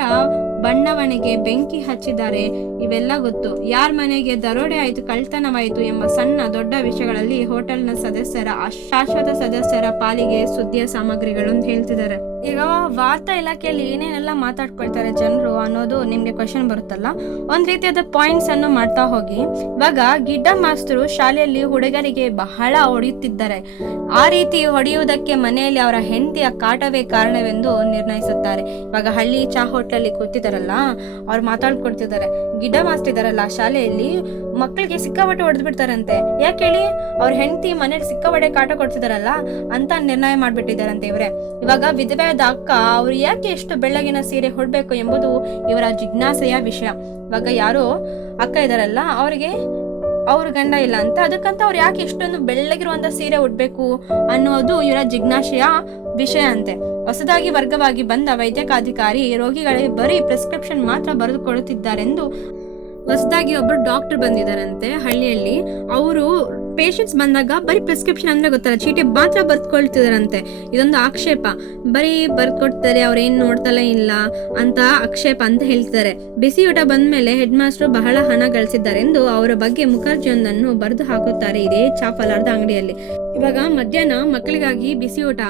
ಬಣ್ಣವಣಿಗೆ ಬೆಂಕಿ ಹಚ್ಚಿದ್ದಾರೆ ಇವೆಲ್ಲ ಗೊತ್ತು. ಯಾರ ಮನೆಗೆ ದರೋಡೆ ಆಯ್ತು, ಕಳ್ತನವಾಯಿತು ಎಂಬ ಸಣ್ಣ ದೊಡ್ಡ ವಿಷಯಗಳಲ್ಲಿ ಹೋಟೆಲ್ನ ಸದಸ್ಯರ ಶಾಶ್ವತ ಸದಸ್ಯರ ಪಾಲಿಗೆ ಸುದ್ದಿಯ ಸಾಮಗ್ರಿಗಳು ಅಂತ ಹೇಳ್ತಿದ್ದಾರೆ. ಈಗ ವಾರ್ತಾ ಇಲಾಖೆಯಲ್ಲಿ ಏನೇನೆಲ್ಲ ಮಾತಾಡ್ಕೊಳ್ತಾರೆ ಜನರು ಅನ್ನೋದು ನಿಮ್ಗೆ ಕ್ವಶನ್ ಬರುತ್ತಲ್ಲ, ಒಂದ್ ರೀತಿಯಾದ ಪಾಯಿಂಟ್ಸ್ ಅನ್ನು ಮಾಡ್ತಾ ಹೋಗಿ. ಇವಾಗ ಗಿಡ್ಡ ಮಾಸ್ತರು ಶಾಲೆಯಲ್ಲಿ ಹುಡುಗರಿಗೆ ಬಹಳ ಹೊಡೆಯುತ್ತಿದ್ದಾರೆ. ಆ ರೀತಿ ಹೊಡೆಯುವುದಕ್ಕೆ ಮನೆಯಲ್ಲಿ ಅವರ ಹೆಂಡತಿಯ ಕಾಟವೇ ಕಾರಣವೆಂದು ನಿರ್ಣಯಿಸುತ್ತಾರೆ. ಇವಾಗ ಹಳ್ಳಿ ಚಾ ಹೋಟ್ಲಲ್ಲಿ ಕೂತಿದಾರಲ್ಲ, ಅವ್ರು ಮಾತಾಡ್ಕೊಡ್ತಿದ್ದಾರೆ. ಗಿಡ್ಡ ಮಾಸ್ಟರ್ ಇದಾರಲ್ಲ ಶಾಲೆಯಲ್ಲಿ, ಮಕ್ಕಳಿಗೆ ಸಿಕ್ಕಾಪಟ್ಟೆ ಹೊಡೆದು ಬಿಡ್ತಾರಂತೆ. ಯಾಕೆ ಹೇಳಿ, ಅವ್ರ ಹೆಂಡತಿ ಮನೇಲಿ ಸಿಕ್ಕಾಪಟ್ಟೆ ಕಾಟ ಕೊಡ್ತಿದಾರಲ್ಲ ಅಂತ ನಿರ್ಣಯ ಮಾಡ್ಬಿಟ್ಟಿದಾರಂತೆ ಇವ್ರೆ. ಇವಾಗ ವಿಧವೆಯಾದ ಅಕ್ಕ ಅವ್ರು ಯಾಕೆ ಎಷ್ಟು ಬೆಳ್ಳಗಿನ ಸೀರೆ ಹೊಡ್ಬೇಕು ಎಂಬುದು ಇವರ ಜಿಜ್ಞಾಸೆಯ ವಿಷಯ. ಇವಾಗ ಯಾರೋ ಅಕ್ಕ ಇದಾರಲ್ಲ, ಅವ್ರ ಗಂಡ ಇಲ್ಲ ಅಂತ, ಅದಕ್ಕಂತ ಅವ್ರು ಯಾಕೆ ಇಷ್ಟೊಂದು ಬೆಳ್ಳಗಿರುವಂತ ಸೀರೆ ಉಡ್ಬೇಕು ಅನ್ನೋದು ಇವರ ಜಿಜ್ಞಾಸೆಯ ವಿಷಯ ಅಂತೆ. ಹೊಸದಾಗಿ ವರ್ಗವಾಗಿ ಬಂದ ವೈದ್ಯಕಾಧಿಕಾರಿ ರೋಗಿಗಳಿಗೆ ಬರೀ ಪ್ರಿಸ್ಕ್ರಿಪ್ಷನ್ ಮಾತ್ರ ಬರೆದು ಕೊಡುತ್ತಿದ್ದಾರೆಂದು ಹೊಸದಾಗಿ ಒಬ್ಬರು ಡಾಕ್ಟರ್ ಬಂದಿದ್ದಾರಂತೆ ಹಳ್ಳಿಯಲ್ಲಿ. ಅವರು ಪೇಷಂಟ್ಸ್ ಬಂದಾಗ ಬರೀ ಪ್ರಿಸ್ಕ್ರಿಪ್ಷನ್ ಅಂದ್ರೆ ಗೊತ್ತಲ್ಲ, ಚೀಟಿ ಮಾತ್ರ ಬರ್ದ್ಕೊಳ್ತಿದಾರಂತೆ. ಇದೊಂದು ಆಕ್ಷೇಪ. ಬರೀ ಬರ್ದ್ಕೊಡ್ತಾರೆ, ಅವ್ರು ಏನ್ ನೋಡ್ತಲೇ ಇಲ್ಲ ಅಂತ ಆಕ್ಷೇಪ ಅಂತ ಹೇಳ್ತಾರೆ. ಬಿಸಿ ಊಟ ಬಂದ್ಮೇಲೆ ಹೆಡ್ ಮಾಸ್ಟರ್ ಬಹಳ ಹಣ ಗಳಿಸಿದ್ದಾರೆಂದು ಅವರ ಬಗ್ಗೆ ಮುಖರ್ಜಿಯೊಂದನ್ನು ಬರೆದು ಹಾಕುತ್ತಾರೆ ಇದೇ ಚಾ ಪದಾರ್ಥ ಅಂಗಡಿಯಲ್ಲಿ. ಇವಾಗ ಮಧ್ಯಾಹ್ನ ಮಕ್ಕಳಿಗಾಗಿ ಬಿಸಿ ಊಟ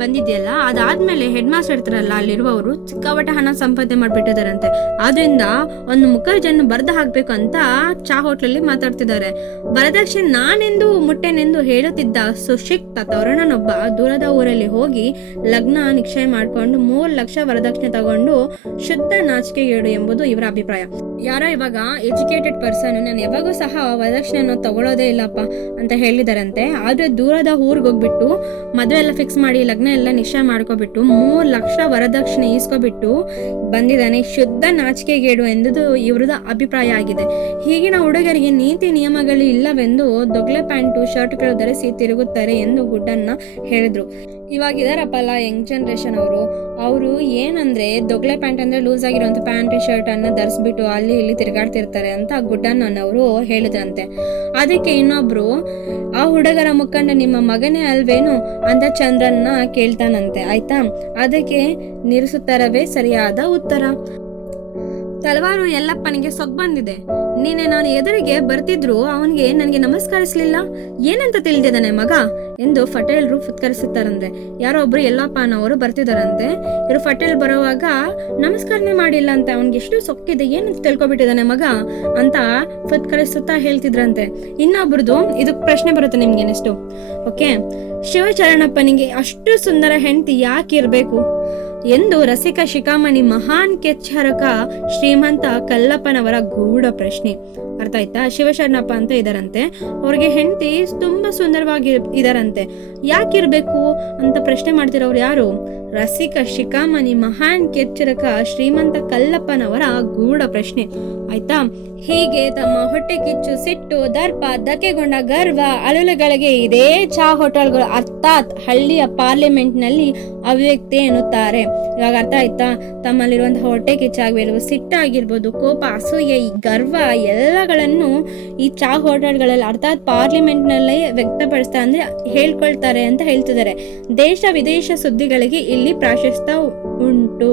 ಬಂದಿದೆಯಲ್ಲ, ಅದಾದ್ಮೇಲೆ ಹೆಡ್ ಮಾಸ್ಟರ್ ಇರ್ತಾರಲ್ಲ ಅಲ್ಲಿರುವವರು ಸಿಕ್ಕಾಪಟ್ಟೆ ಹಣ ಸಂಪಾದನೆ ಮಾಡ್ಬಿಟ್ಟಿದಾರಂತೆ. ಆದ್ರಿಂದ ಒಂದು ಮುಖರ್ಜಿಯನ್ನು ಬರೆದು ಹಾಕ್ಬೇಕು ಅಂತ ಚಾ ಹೋಟ್ಲಲ್ಲಿ ಮಾತಾಡ್ತಿದ್ದಾರೆ. ವರದಕ್ಷಿಣೆ ನಾನೆಂದು ಮುಟ್ಟೆನೆಂದು ಹೇಳುತ್ತಿದ್ದ ಸುಶಿಕ್ತ ತರುಣನೊಬ್ಬ ದೂರದ ಊರಲ್ಲಿ ಹೋಗಿ ಲಗ್ನ ನಿಶ್ಚಯ ಮಾಡ್ಕೊಂಡು 3 ಲಕ್ಷ ವರದಕ್ಷಿಣೆ ತಗೊಂಡು ಶುದ್ಧ ನಾಚಿಕೆಗೇಡು ಎಂಬುದು ಇವರ ಅಭಿಪ್ರಾಯ. ಯಾರೋ ಇವಾಗ ಎಜುಕೇಟೆಡ್ ಪರ್ಸನ್, ನಾನು ಯಾವಾಗೂ ಸಹ ವರದಕ್ಷಿಣೆಯನ್ನು ತಗೊಳ್ಳೋದೇ ಇಲ್ಲಪ್ಪ ಅಂತ ಹೇಳಿದಾರಂತೆ. ಆದ್ರೆ ದೂರ ದೂರದ ಊರಿಗೆ ಹೋಗ್ಬಿಟ್ಟು ಮದುವೆ ಎಲ್ಲ ಫಿಕ್ಸ್ ಮಾಡಿ ಲಗ್ನ ಎಲ್ಲ ನಿಶ್ಚಯ ಮಾಡ್ಕೊಬಿಟ್ಟು 3 ಲಕ್ಷ ವರದಕ್ಷಿಣೆ ಈಸ್ಕೊಬಿಟ್ಟು ಬಂದಿದ್ದಾನೆ. ಶುದ್ಧ ನಾಚಿಕೆಗೇಡು ಎಂಬುದು ಇವ್ರದ್ದು ಅಭಿಪ್ರಾಯ ಆಗಿದೆ. ಈಗಿನ ಹುಡುಗರಿಗೆ ನೀತಿ ನಿಯಮಗಳು ಇಲ್ಲವೆಂದು ದೊಗ್ಲೆ ಪ್ಯಾಂಟು ಶರ್ಟ್ಗಳು ಧರಿಸಿ ತಿರುಗುತ್ತಾರೆ ಎಂದು ಗುಡ್ಡನ್ನ ಹೇಳಿದ್ರು. ಇವಾಗಿದಾರಪ್ಪಲ್ಲ ಯಂಗ್ ಜನರೇಷನ್ ಅವರು ಏನಂದ್ರೆ ದೊಗ್ಲೆ ಪ್ಯಾಂಟ್ ಅಂದ್ರೆ ಲೂಸ್ ಆಗಿರುವಂತ ಪ್ಯಾಂಟ್ ಶರ್ಟ್ ಅನ್ನ ಧರಿಸ್ಬಿಟ್ಟು ಅಲ್ಲಿ ಇಲ್ಲಿ ತಿರುಗಾಡ್ತಿರ್ತಾರೆ ಅಂತ ಗುಡ್ಡನ್ನವರು ಹೇಳಿದ್ರಂತೆ. ಅದಕ್ಕೆ ಇನ್ನೊಬ್ರು ಆ ಹುಡುಗರ ಮುಖಂಡ ನಿಮ್ಮ ಮಗನೇ ಅಲ್ವೇನು ಅಂತ ಚಂದ್ರನ್ನ ಕೇಳ್ತಾನಂತೆ. ಆಯ್ತಾ, ಅದಕ್ಕೆ ನಿಲ್ಲಿಸುತ್ತಾರವೇ ಸರಿಯಾದ ಉತ್ತರ. ತಲವಾರು ಯಲ್ಲಪ್ಪನಿಗೆ ಸೊಗ್ ಬಂದಿದೆ. ನೀನೆ ನಾನು ಎದುರಿಗೆ ಬರ್ತಿದ್ರು ಅವನಿಗೆ ನನಗೆ ನಮಸ್ಕರಿಸಲಿಲ್ಲ, ಏನಂತ ತಿಳಿದಿದ್ದಾನೆ ಮಗ ಎಂದು ಪಟೇಲ್ರು ಫುತ್ಕರಿಸುತ್ತಾರಂದ್ರೆ. ಯಾರೋ ಒಬ್ರು ಯಲ್ಲಪ್ಪನವರು ಬರ್ತಿದಾರಂತೆ. ಇವರು ಪಟೇಲ್ ಬರುವಾಗ ನಮಸ್ಕಾರನೇ ಮಾಡಿಲ್ಲ ಅಂತ, ಅವನಿಗೆ ಎಷ್ಟು ಸೊಕ್ಕಿದೆ, ಏನಂತ ತಿಳ್ಕೊಬಿಟ್ಟಿದ್ದಾನೆ ಮಗ ಅಂತ ಫುತ್ಕರಿಸುತ್ತಾ ಹೇಳ್ತಿದ್ರಂತೆ. ಇನ್ನೊಬ್ರದ್ದು ಇದು ಪ್ರಶ್ನೆ ಬರುತ್ತೆ ನಿಮ್ಗೆ ನೆಕ್ಸ್ಟ್. ಓಕೆ, ಶಿವಚರಣಪ್ಪನಿಗೆ ಅಷ್ಟು ಸುಂದರ ಹೆಂಡತಿ ಯಾಕಿರ್ಬೇಕು ಎಂದು ರಸಿಕ ಶಿಖಾಮಣಿ ಮಹಾನ್ ಕೆಚ್ಚರಕ ಶ್ರೀಮಂತ ಕಲ್ಲಪ್ಪನವರ ಗೂಢ ಪ್ರಶ್ನೆ. ಅರ್ಥ ಆಯ್ತಾ? ಶಿವಶರಣಪ್ಪ ಅಂತ ಇದಾರಂತೆ, ಅವ್ರಿಗೆ ಹೆಂಡತಿ ತುಂಬಾ ಸುಂದರವಾಗಿ ಇದಾರಂತೆ, ಯಾಕಿರ್ಬೇಕು ಅಂತ ಪ್ರಶ್ನೆ ಮಾಡ್ತಿರೋರು ಯಾರು? ರಸಿಕ ಶಿಖಾಮಣಿ ಮಹಾನ್ ಕೆಚ್ಚರಕ ಶ್ರೀಮಂತ ಕಲ್ಲಪ್ಪನವರ ಗೂಢ ಪ್ರಶ್ನೆ. ಆಯ್ತಾ? ಹೀಗೆ ತಮ್ಮ ಹೊಟ್ಟೆ ಕಿಚ್ಚು, ಸಿಟ್ಟು, ದರ್ಪ, ಧಕ್ಕೆಗೊಂಡ ಗರ್ವ, ಅಳುಲೆಗಳಿಗೆ ಇದೇ ಚಾ ಹೋಟೆಲ್ಗಳು ಅರ್ಥಾತ್ ಹಳ್ಳಿಯ ಪಾರ್ಲಿಮೆಂಟ್ ನಲ್ಲಿ ಅವ್ಯಕ್ತಿ ಎನ್ನುತ್ತಾರೆ. ಇವಾಗ ಅರ್ಥ ಆಯ್ತಾ? ತಮ್ಮಲ್ಲಿರುವಂತಹ ಹೊಟ್ಟೆ ಕಿಚ್ಚಾಗಿರ್ಬೋದು, ಸಿಟ್ಟಾಗಿರ್ಬೋದು, ಕೋಪ, ಅಸೂಯೆ, ಈ ಗರ್ವ ಎಲ್ಲಗಳನ್ನು ಈ ಚಾ ಹೋಟೆಲ್ಗಳಲ್ಲಿ ಅರ್ಥಾತ್ ಪಾರ್ಲಿಮೆಂಟ್ ನಲ್ಲೇ ವ್ಯಕ್ತಪಡಿಸ್ತಾರೆ, ಅಂದ್ರೆ ಹೇಳ್ಕೊಳ್ತಾರೆ ಅಂತ ಹೇಳ್ತಿದ್ದಾರೆ. ದೇಶ ವಿದೇಶ ಸುದ್ದಿಗಳಿಗೆ ಇಲ್ಲಿ ಪ್ರಾಶಸ್ತ್ಯ ಉಂಟು.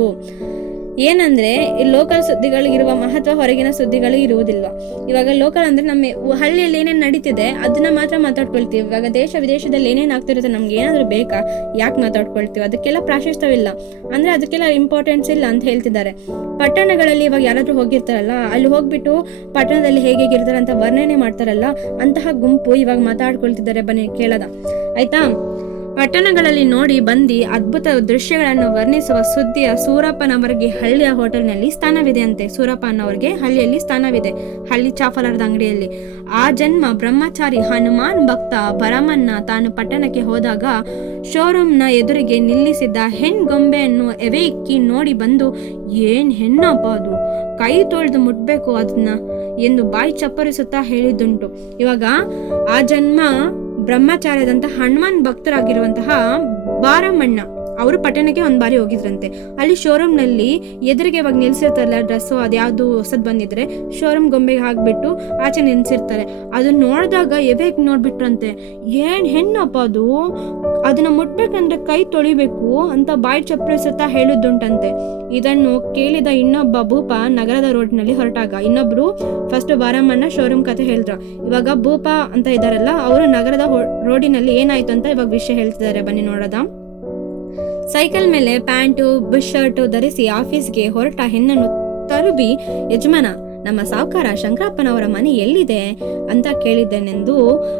ಏನಂದ್ರೆ ಲೋಕಲ್ ಸುದ್ದಿಗಳಿಗಿರುವ ಮಹತ್ವ ಹೊರಗಿನ ಸುದ್ದಿಗಳಿಗೆ ಇರುವುದಿಲ್ಲ. ಇವಾಗ ಲೋಕಲ್ ಅಂದ್ರೆ ನಮ್ಮ ಹಳ್ಳಿಯಲ್ಲಿ ಏನೇನು ನಡೀತಿದೆ ಅದನ್ನ ಮಾತ್ರ ಮಾತಾಡ್ಕೊಳ್ತೀವಿ. ಇವಾಗ ದೇಶ ವಿದೇಶದಲ್ಲಿ ಏನೇನು ಆಗ್ತಿರುತ್ತೆ ನಮ್ಗೆ ಏನಾದ್ರು ಬೇಕಾ, ಯಾಕೆ ಮಾತಾಡ್ಕೊಳ್ತೀವಿ? ಅದಕ್ಕೆಲ್ಲ ಪ್ರಾಶಸ್ತ್ಯವಿಲ್ಲ, ಅಂದ್ರೆ ಅದಕ್ಕೆಲ್ಲ ಇಂಪಾರ್ಟೆನ್ಸ್ ಇಲ್ಲ ಅಂತ ಹೇಳ್ತಿದ್ದಾರೆ. ಪಟ್ಟಣಗಳಲ್ಲಿ ಇವಾಗ ಯಾರಾದ್ರೂ ಹೋಗಿರ್ತಾರಲ್ಲ, ಅಲ್ಲಿ ಹೋಗ್ಬಿಟ್ಟು ಪಟ್ಟಣದಲ್ಲಿ ಹೇಗಿರ್ತಾರೆ ಅಂತ ವರ್ಣನೆ ಮಾಡ್ತಾರಲ್ಲ, ಅಂತಹ ಗುಂಪು ಇವಾಗ ಮಾತಾಡ್ಕೊಳ್ತಿದ್ದಾರೆ. ಬನ್ನಿ ಕೇಳದ. ಆಯ್ತಾ? ಪಟ್ಟಣಗಳಲ್ಲಿ ನೋಡಿ ಬಂದು ಅದ್ಭುತ ದೃಶ್ಯಗಳನ್ನು ವರ್ಣಿಸುವ ಸುದ್ದಿಯ ಸೂರಪ್ಪನವರಿಗೆ ಹಳ್ಳಿಯ ಹೋಟೆಲ್ನಲ್ಲಿ ಸ್ಥಾನವಿದೆ ಅಂತೆ. ಸೂರಪ್ಪನವರಿಗೆ ಹಳ್ಳಿಯಲ್ಲಿ ಸ್ಥಾನವಿದೆ, ಹಳ್ಳಿ ಚಾಫಲರದ ಅಂಗಡಿಯಲ್ಲಿ. ಆ ಜನ್ಮ ಬ್ರಹ್ಮಚಾರಿ ಹನುಮಾನ್ ಭಕ್ತ ಭರಮನ್ನ ತಾನು ಪಟ್ಟಣಕ್ಕೆ ಹೋದಾಗ ಶೋರೂಮ್ನ ಎದುರಿಗೆ ನಿಲ್ಲಿಸಿದ್ದ ಹೆಣ್ ಗೊಂಬೆಯನ್ನು ಎವೆ ಇಕ್ಕಿ ನೋಡಿ ಬಂದು, ಏನ್ ಹೆಣ್ಣಪ್ಪ ಅದು, ಕೈ ತೊಳೆದು ಮುಟ್ಬೇಕು ಅದನ್ನ ಎಂದು ಬಾಯಿ ಚಪ್ಪರಿಸುತ್ತಾ ಹೇಳಿದ್ದುಂಟು. ಇವಾಗ ಆ ಜನ್ಮ ಬ್ರಹ್ಮಚಾರ್ಯದಂತ ಹನುಮಾನ್ ಭಕ್ತರಾಗಿರುವಂತಹ ಬಾರಮ್ಮಣ್ಣ ಅವರು ಪಟ್ಟಣಕ್ಕೆ ಒಂದ್ ಬಾರಿ ಹೋಗಿದ್ರಂತೆ. ಅಲ್ಲಿ ಶೋರೂಮ್ ನಲ್ಲಿ ಎದುರಿಗೆ ಇವಾಗ ನಿಲ್ಸಿರ್ತಾರಲ್ಲ ಡ್ರೆಸ್ಸು, ಅದ್ಯಾವ್ದು ಹೊಸದ್ ಬಂದಿದ್ರೆ ಶೋರೂಮ್ ಗೊಂಬೆಗೆ ಹಾಕ್ಬಿಟ್ಟು ಆಚೆ ನಿಲ್ಸಿರ್ತಾರೆ. ಅದನ್ನ ನೋಡಿದಾಗ ಎವೆಗ್ ನೋಡ್ಬಿಟ್ರಂತೆ, ಏನ್ ಹೆಣ್ಣಪ್ಪ ಅದು, ಅದನ್ನ ಮುಟ್ಬೇಕಂದ್ರೆ ಕೈ ತೊಳಿಬೇಕು ಅಂತ ಬಾಯಿ ಚಪ್ಪರಿಸುತ್ತಾ ಹೇಳಿದ್ದುಂಟಂತೆ. ಇದನ್ನು ಕೇಳಿದ ಇನ್ನೊಬ್ಬ ಭೂಪ ನಗರದ ರೋಡ್ನಲ್ಲಿ ಹೊರಟಾಗ ಇನ್ನೊಬ್ರು ಫಸ್ಟ್ ಬಾರಮ್ಮಣ್ಣ ಶೋರೂಮ್ ಕತೆ ಹೇಳಿದ್ರು. ಇವಾಗ ಭೂಪ ಅಂತ ಇದಾರಲ್ಲ ಅವರು ನಗರದ ರೋಡಿನಲ್ಲಿ ಏನಾಯ್ತು ಅಂತ ಇವಾಗ ವಿಷಯ ಹೇಳ್ತಿದ್ದಾರೆ. ಬನ್ನಿ ನೋಡೋದ. ಸೈಕಲ್ ಮೇಲೆ ಪ್ಯಾಂಟು ಬುಷ್ ಶರ್ಟು ಧರಿಸಿ ಆಫೀಸ್ಗೆ ಹೊರಟ ಹೆಣ್ಣನ್ನು ತರುಬಿ, ಯಜಮಾನ ನಮ್ಮ ಸಾವುಕಾರ ಶಂಕರಪ್ಪನವರ ಮನೆ ಎಲ್ಲಿದೆ ಅಂತ ಕೇಳಿದ್ದೇನೆಂದು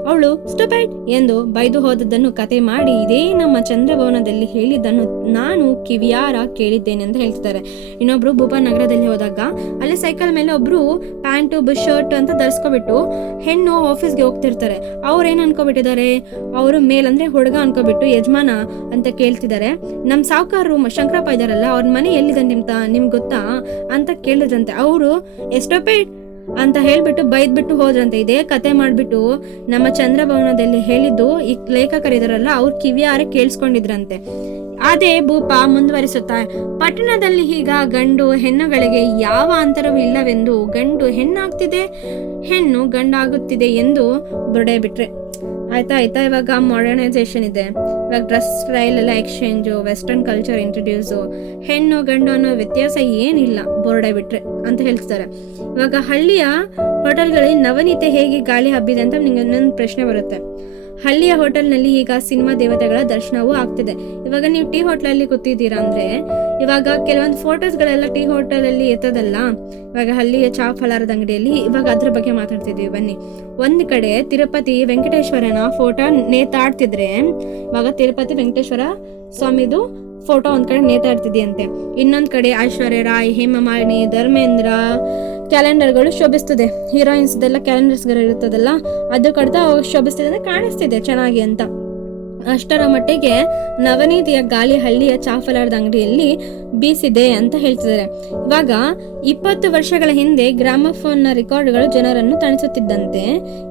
ಅವಳು ಸ್ಟುಪಿಡ್ ಎಂದು ಬೈದು ಹೋದದ್ದನ್ನು ಕತೆ ಮಾಡಿ, ಇದೇ ನಮ್ಮ ಚಂದ್ರಭವನದಲ್ಲಿ ಹೇಳಿದ್ದನ್ನು ನಾನು ಕಿವಿಯಾರ ಕೇಳಿದ್ದೇನೆ ಅಂತ ಹೇಳ್ತಿದ್ದಾರೆ. ಇನ್ನೊಬ್ರು ಭೂಪ ನಗರದಲ್ಲಿ ಹೋದಾಗ ಅಲ್ಲಿ ಸೈಕಲ್ ಮೇಲೆ ಒಬ್ರು ಪ್ಯಾಂಟು ಬುಷ್ ಶರ್ಟ್ ಅಂತ ಧರಿಸ್ಕೊಬಿಟ್ಟು ಹೆಣ್ಣು ಆಫೀಸ್ಗೆ ಹೋಗ್ತಿರ್ತಾರೆ. ಅವ್ರೇನ್ ಅನ್ಕೋಬಿಟ್ಟಿದ್ದಾರೆ, ಅವರು ಮೇಲಂದ್ರೆ ಹುಡುಗ ಅನ್ಕೋಬಿಟ್ಟು ಯಜಮಾನ ಅಂತ ಕೇಳ್ತಿದ್ದಾರೆ. ನಮ್ ಸಾವುಕಾರರು ಶಂಕರಪ್ಪ ಇದಾರಲ್ಲ ಅವ್ರ ಮನೆ ಎಲ್ಲಿದೆ ನಿಮ್ಗೆ ಗೊತ್ತಾ ಅಂತ ಕೇಳಿದ್ರಂತೆ. ಅವರು ಎಸ್ಟೋಪೇಟ್ ಅಂತ ಹೇಳ್ಬಿಟ್ಟು ಬೈದ್ಬಿಟ್ಟು ಹೋದ್ರಂತೆ. ಇದೇ ಕತೆ ಮಾಡ್ಬಿಟ್ಟು ನಮ್ಮ ಚಂದ್ರಭವನದಲ್ಲಿ ಹೇಳಿದ್ದು ಈ ಲೇಖಕರಿದಾರಲ್ಲ ಅವ್ರ ಕಿವಿಯಾರೆ ಕೇಳಿಸ್ಕೊಂಡಿದ್ರಂತೆ. ಅದೇ ಭೂಪ ಮುಂದುವರಿಸುತ್ತಾ, ಪಟ್ಟಣದಲ್ಲಿ ಈಗ ಗಂಡು ಹೆಣ್ಣುಗಳಿಗೆ ಯಾವ ಅಂತರವೂ ಇಲ್ಲವೆಂದು, ಗಂಡು ಹೆಣ್ಣಾಗ್ತಿದೆ, ಹೆಣ್ಣು ಗಂಡಾಗುತ್ತಿದೆ ಎಂದು ಬುರುಡೆ ಬಿಟ್ರೆ. ಆಯ್ತಾ? ಇವಾಗ ಮಾಡರ್ನೈಸೇಷನ್ ಇದೆ, ಇವಾಗ ಡ್ರೆಸ್ ಸ್ಟೈಲ್ ಎಲ್ಲ ಎಕ್ಸ್ಚೇಂಜು, ವೆಸ್ಟರ್ನ್ ಕಲ್ಚರ್ ಇಂಟ್ರೊಡ್ಯೂಸು, ಹೆಣ್ಣು ಗಂಡು ಅನ್ನೋ ವ್ಯತ್ಯಾಸ ಏನಿಲ್ಲ ಬುರುಡೆ ಬಿಟ್ರೆ ಅಂತ ಹೇಳ್ತಿದ್ದಾರೆ. ಇವಾಗ ಹಳ್ಳಿಯ ಹೋಟೆಲ್ಗಳಲ್ಲಿ ನವನೀತೆ ಹೇಗೆ ಗಾಳಿ ಹಬ್ಬಿದೆ ಅಂತ ನಿಮ್ಗೆ ಇನ್ನೊಂದು ಪ್ರಶ್ನೆ ಬರುತ್ತೆ. ಹಳ್ಳಿಯ ಹೋಟೆಲ್ನಲ್ಲಿ ಈಗ ಸಿನಿಮಾ ದೇವತೆಗಳ ದರ್ಶನವೂ ಆಗ್ತಿದೆ. ಇವಾಗ ನೀವು ಟೀ ಹೋಟ್ಲಲ್ಲಿ ಕೂತಿದ್ದೀರಾ ಅಂದ್ರೆ ಇವಾಗ ಕೆಲವೊಂದು ಫೋಟೋಸ್ಗಳೆಲ್ಲ ಟೀ ಹೋಟೆಲಲ್ಲಿ ಇರ್ತದಲ್ಲ, ಇವಾಗ ಹಳ್ಳಿಯ ಚಾ ಫಲಾರದ ಅಂಗಡಿಯಲ್ಲಿ, ಇವಾಗ ಅದ್ರ ಬಗ್ಗೆ ಮಾತಾಡ್ತಿದ್ದೀವಿ. ಬನ್ನಿ. ಒಂದ್ ಕಡೆ ತಿರುಪತಿ ವೆಂಕಟೇಶ್ವರನ ಫೋಟೋ ನೇತಾಡ್ತಿದ್ರೆ, ಇವಾಗ ತಿರುಪತಿ ವೆಂಕಟೇಶ್ವರ ಸ್ವಾಮಿದು ಫೋಟೋ ಒಂದ್ ಕಡೆ ನೇತಾಡ್ತಿದೆಯಂತೆ. ಇನ್ನೊಂದ್ ಕಡೆ ಐಶ್ವರ್ಯ ರಾಯ್, ಹೇಮಮಾಲಿನಿ, ಧರ್ಮೇಂದ್ರ ಕ್ಯಾಲೆಂಡರ್ಗಳು ಶೋಭಿಸ್ತದೆ. ಹೀರೋಯಿನ್ಸ್ ಕ್ಯಾಲೆಂಡರ್ಸ್ಗಳು ಇರ್ತದಲ್ಲ ಅದು ಕಡ್ತಾ ಶೋಭಿಸ್ತಿದೆ, ಕಾಣಿಸ್ತಿದೆ ಚೆನ್ನಾಗಿ ಅಂತ. ಅಷ್ಟರ ಮಟ್ಟಿಗೆ ನವನೀತಿಯ ಗಾಳಿ ಹಳ್ಳಿಯ ಚಾಫಲಾರದ ಅಂಗಡಿಯಲ್ಲಿ ಬೀಸಿದೆ ಅಂತ ಹೇಳ್ತಿದ್ದಾರೆ. ಇವಾಗ 20 ವರ್ಷಗಳ ಹಿಂದೆ ಗ್ರಾಮಫೋನ್ನ ರೆಕಾರ್ಡ್ಗಳು ಜನರನ್ನು ತಣಿಸುತ್ತಿದ್ದಂತೆ.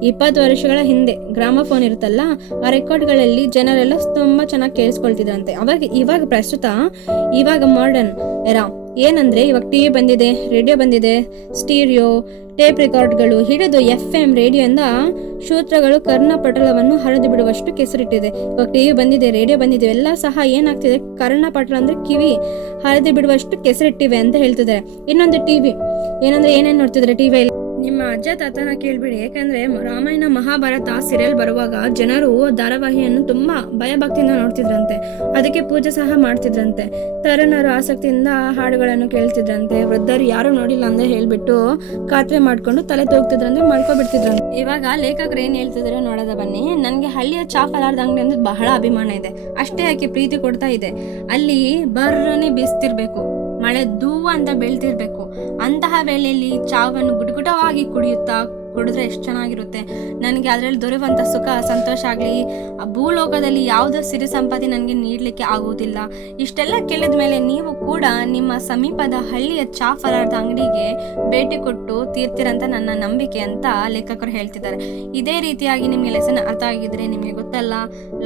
20 ವರ್ಷಗಳ ಹಿಂದೆ ಗ್ರಾಮಫೋನ್ ಇರುತ್ತಲ್ಲ, ಆ ರೆಕಾರ್ಡ್ಗಳಲ್ಲಿ ಜನರೆಲ್ಲ ತುಂಬಾ ಚೆನ್ನಾಗಿ ಕೇಳಿಸ್ಕೊಳ್ತಿದ್ರಂತೆ. ಇವಾಗ ಪ್ರಸ್ತುತ ಇವಾಗ ಮಾಡರ್ನ್ ಎರಾ ಏನಂದ್ರೆ ಇವಾಗ ಟಿವಿ ಬಂದಿದೆ, ರೇಡಿಯೋ ಬಂದಿದೆ, ಸ್ಟೀರಿಯೋ, ಟೇಪ್ ರೆಕಾರ್ಡ್ಗಳು ಹಿಡಿದು FM ರೇಡಿಯೋದಿಂದ ಸೂತ್ರಗಳು ಕರ್ಣಪಟಲವನ್ನು ಹರಿದು ಬಿಡುವಷ್ಟು ಕೆಸರಿಟ್ಟಿದೆ. ಇವಾಗ ಟಿವಿ ಬಂದಿದೆ, ರೇಡಿಯೋ ಬಂದಿದೆ, ಎಲ್ಲ ಸಹ ಏನಾಗ್ತಿದೆ, ಕರ್ಣಪಟಲ ಅಂದ್ರೆ ಕಿವಿ ಹರಿದು ಬಿಡುವಷ್ಟು ಕೆಸರಿಟ್ಟಿವೆ ಅಂತ ಹೇಳ್ತಿದ್ದಾರೆ. ಇನ್ನೊಂದು ಟಿವಿ ಏನಂದ್ರೆ ಏನೇನು ನೋಡ್ತಿದ್ರೆ ಟಿವಿಯಲ್ಲಿ ನಿಮ್ಮ ಅಜ್ಜ ತಾತನ ಕೇಳ್ಬಿಡಿ. ಯಾಕಂದ್ರೆ ರಾಮಾಯಣ ಮಹಾಭಾರತ ಸೀರಿಯಲ್ ಬರುವಾಗ ಜನರು ಧಾರಾವಾಹಿಯನ್ನು ತುಂಬಾ ಭಯಭಕ್ತಿಯಿಂದ ನೋಡ್ತಿದ್ರಂತೆ. ಅದಕ್ಕೆ ಪೂಜೆ ಸಹ ಮಾಡ್ತಿದ್ರಂತೆ. ತರುಣರು ಆಸಕ್ತಿಯಿಂದ ಹಾಡುಗಳನ್ನು ಕೇಳ್ತಿದ್ರಂತೆ. ವೃದ್ಧರು ಯಾರು ನೋಡಿಲ್ಲ ಅಂದ್ರೆ ಹೇಳ್ಬಿಟ್ಟು ಖಾತ್ರಿ ಮಾಡ್ಕೊಂಡು ತಲೆ ತೂಗ್ತಿದ್ರಂತೆ, ಮಾಡ್ಕೊಬಿಡ್ತಿದ್ರಂತೆ. ಇವಾಗ ಲೇಖಕರು ಏನ್ ಹೇಳ್ತಿದ್ರು ನೋಡೋದ ಬನ್ನಿ. ನನ್ಗೆ ಹಳ್ಳಿಯ ಚಾಫಲಾರದ ಅಂಗಡಿ ಅಂದ್ರೆ ಬಹಳ ಅಭಿಮಾನ ಇದೆ. ಅಷ್ಟೇ ಯಾಕೆ ಪ್ರೀತಿ ಕೊಡ್ತಾ ಇದೆ. ಅಲ್ಲಿ ಬರ್ರನೆ ಬೀಸ್ತಿರ್ಬೇಕು, ಮಳೆ ದೂವ ಅಂತ ಬೆಳ್ತಿರ್ಬೇಕು. ಅಂತಹ ವೇಳೆಯಲ್ಲಿ ಚಾವನ್ನು ಗುಟಗುಟವಾಗಿ ಕುಡಿದ್ರೆ ಎಷ್ಟು ಚೆನ್ನಾಗಿರುತ್ತೆ. ನನಗೆ ಅದರಲ್ಲಿ ದೊರೆಯುವಂಥ ಸುಖ ಸಂತೋಷ ಆಗಲಿ ಭೂಲೋಕದಲ್ಲಿ ಯಾವುದೋ ಸಿರಿ ಸಂಪತ್ತಿ ನನಗೆ ನೀಡಲಿಕ್ಕೆ ಆಗುವುದಿಲ್ಲ. ಇಷ್ಟೆಲ್ಲ ಕೇಳಿದ ಮೇಲೆ ನೀವು ಕೂಡ ನಿಮ್ಮ ಸಮೀಪದ ಹಳ್ಳಿಯ ಚಾಫಲಾರದ ಅಂಗಡಿಗೆ ಭೇಟಿ ಕೊಟ್ಟು ತೀರ್ತಿರಂತ ನನ್ನ ನಂಬಿಕೆ ಅಂತ ಲೇಖಕರು ಹೇಳ್ತಿದ್ದಾರೆ. ಇದೇ ರೀತಿಯಾಗಿ ನಿಮಗೆ ಲೆಸನ್ ಅರ್ಥ ಆಗಿದ್ರೆ ನಿಮಗೆ ಗೊತ್ತಲ್ಲ,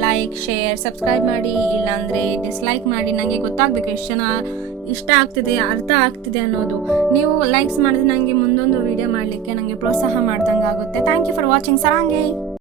ಲೈಕ್, ಶೇರ್, ಸಬ್ಸ್ಕ್ರೈಬ್ ಮಾಡಿ, ಇಲ್ಲಾಂದರೆ ಡಿಸ್ಲೈಕ್ ಮಾಡಿ. ನನಗೆ ಗೊತ್ತಾಗಬೇಕು ಎಷ್ಟು ಜನ ಇಷ್ಟ ಆಗ್ತಿದೆ, ಅರ್ಥ ಆಗ್ತಿದೆ ಅನ್ನೋದು. ನೀವು ಲೈಕ್ಸ್ ಮಾಡಿದ್ರೆ ನನಗೆ ಮುಂದೊಂದು ವಿಡಿಯೋ ಮಾಡಲಿಕ್ಕೆ ನನಗೆ ಪ್ರೋತ್ಸಾಹ ಮಾಡ್ದಂಗೆ ಆಗುತ್ತೆ. Thank you for watching. ಸರಾಂಗೆ.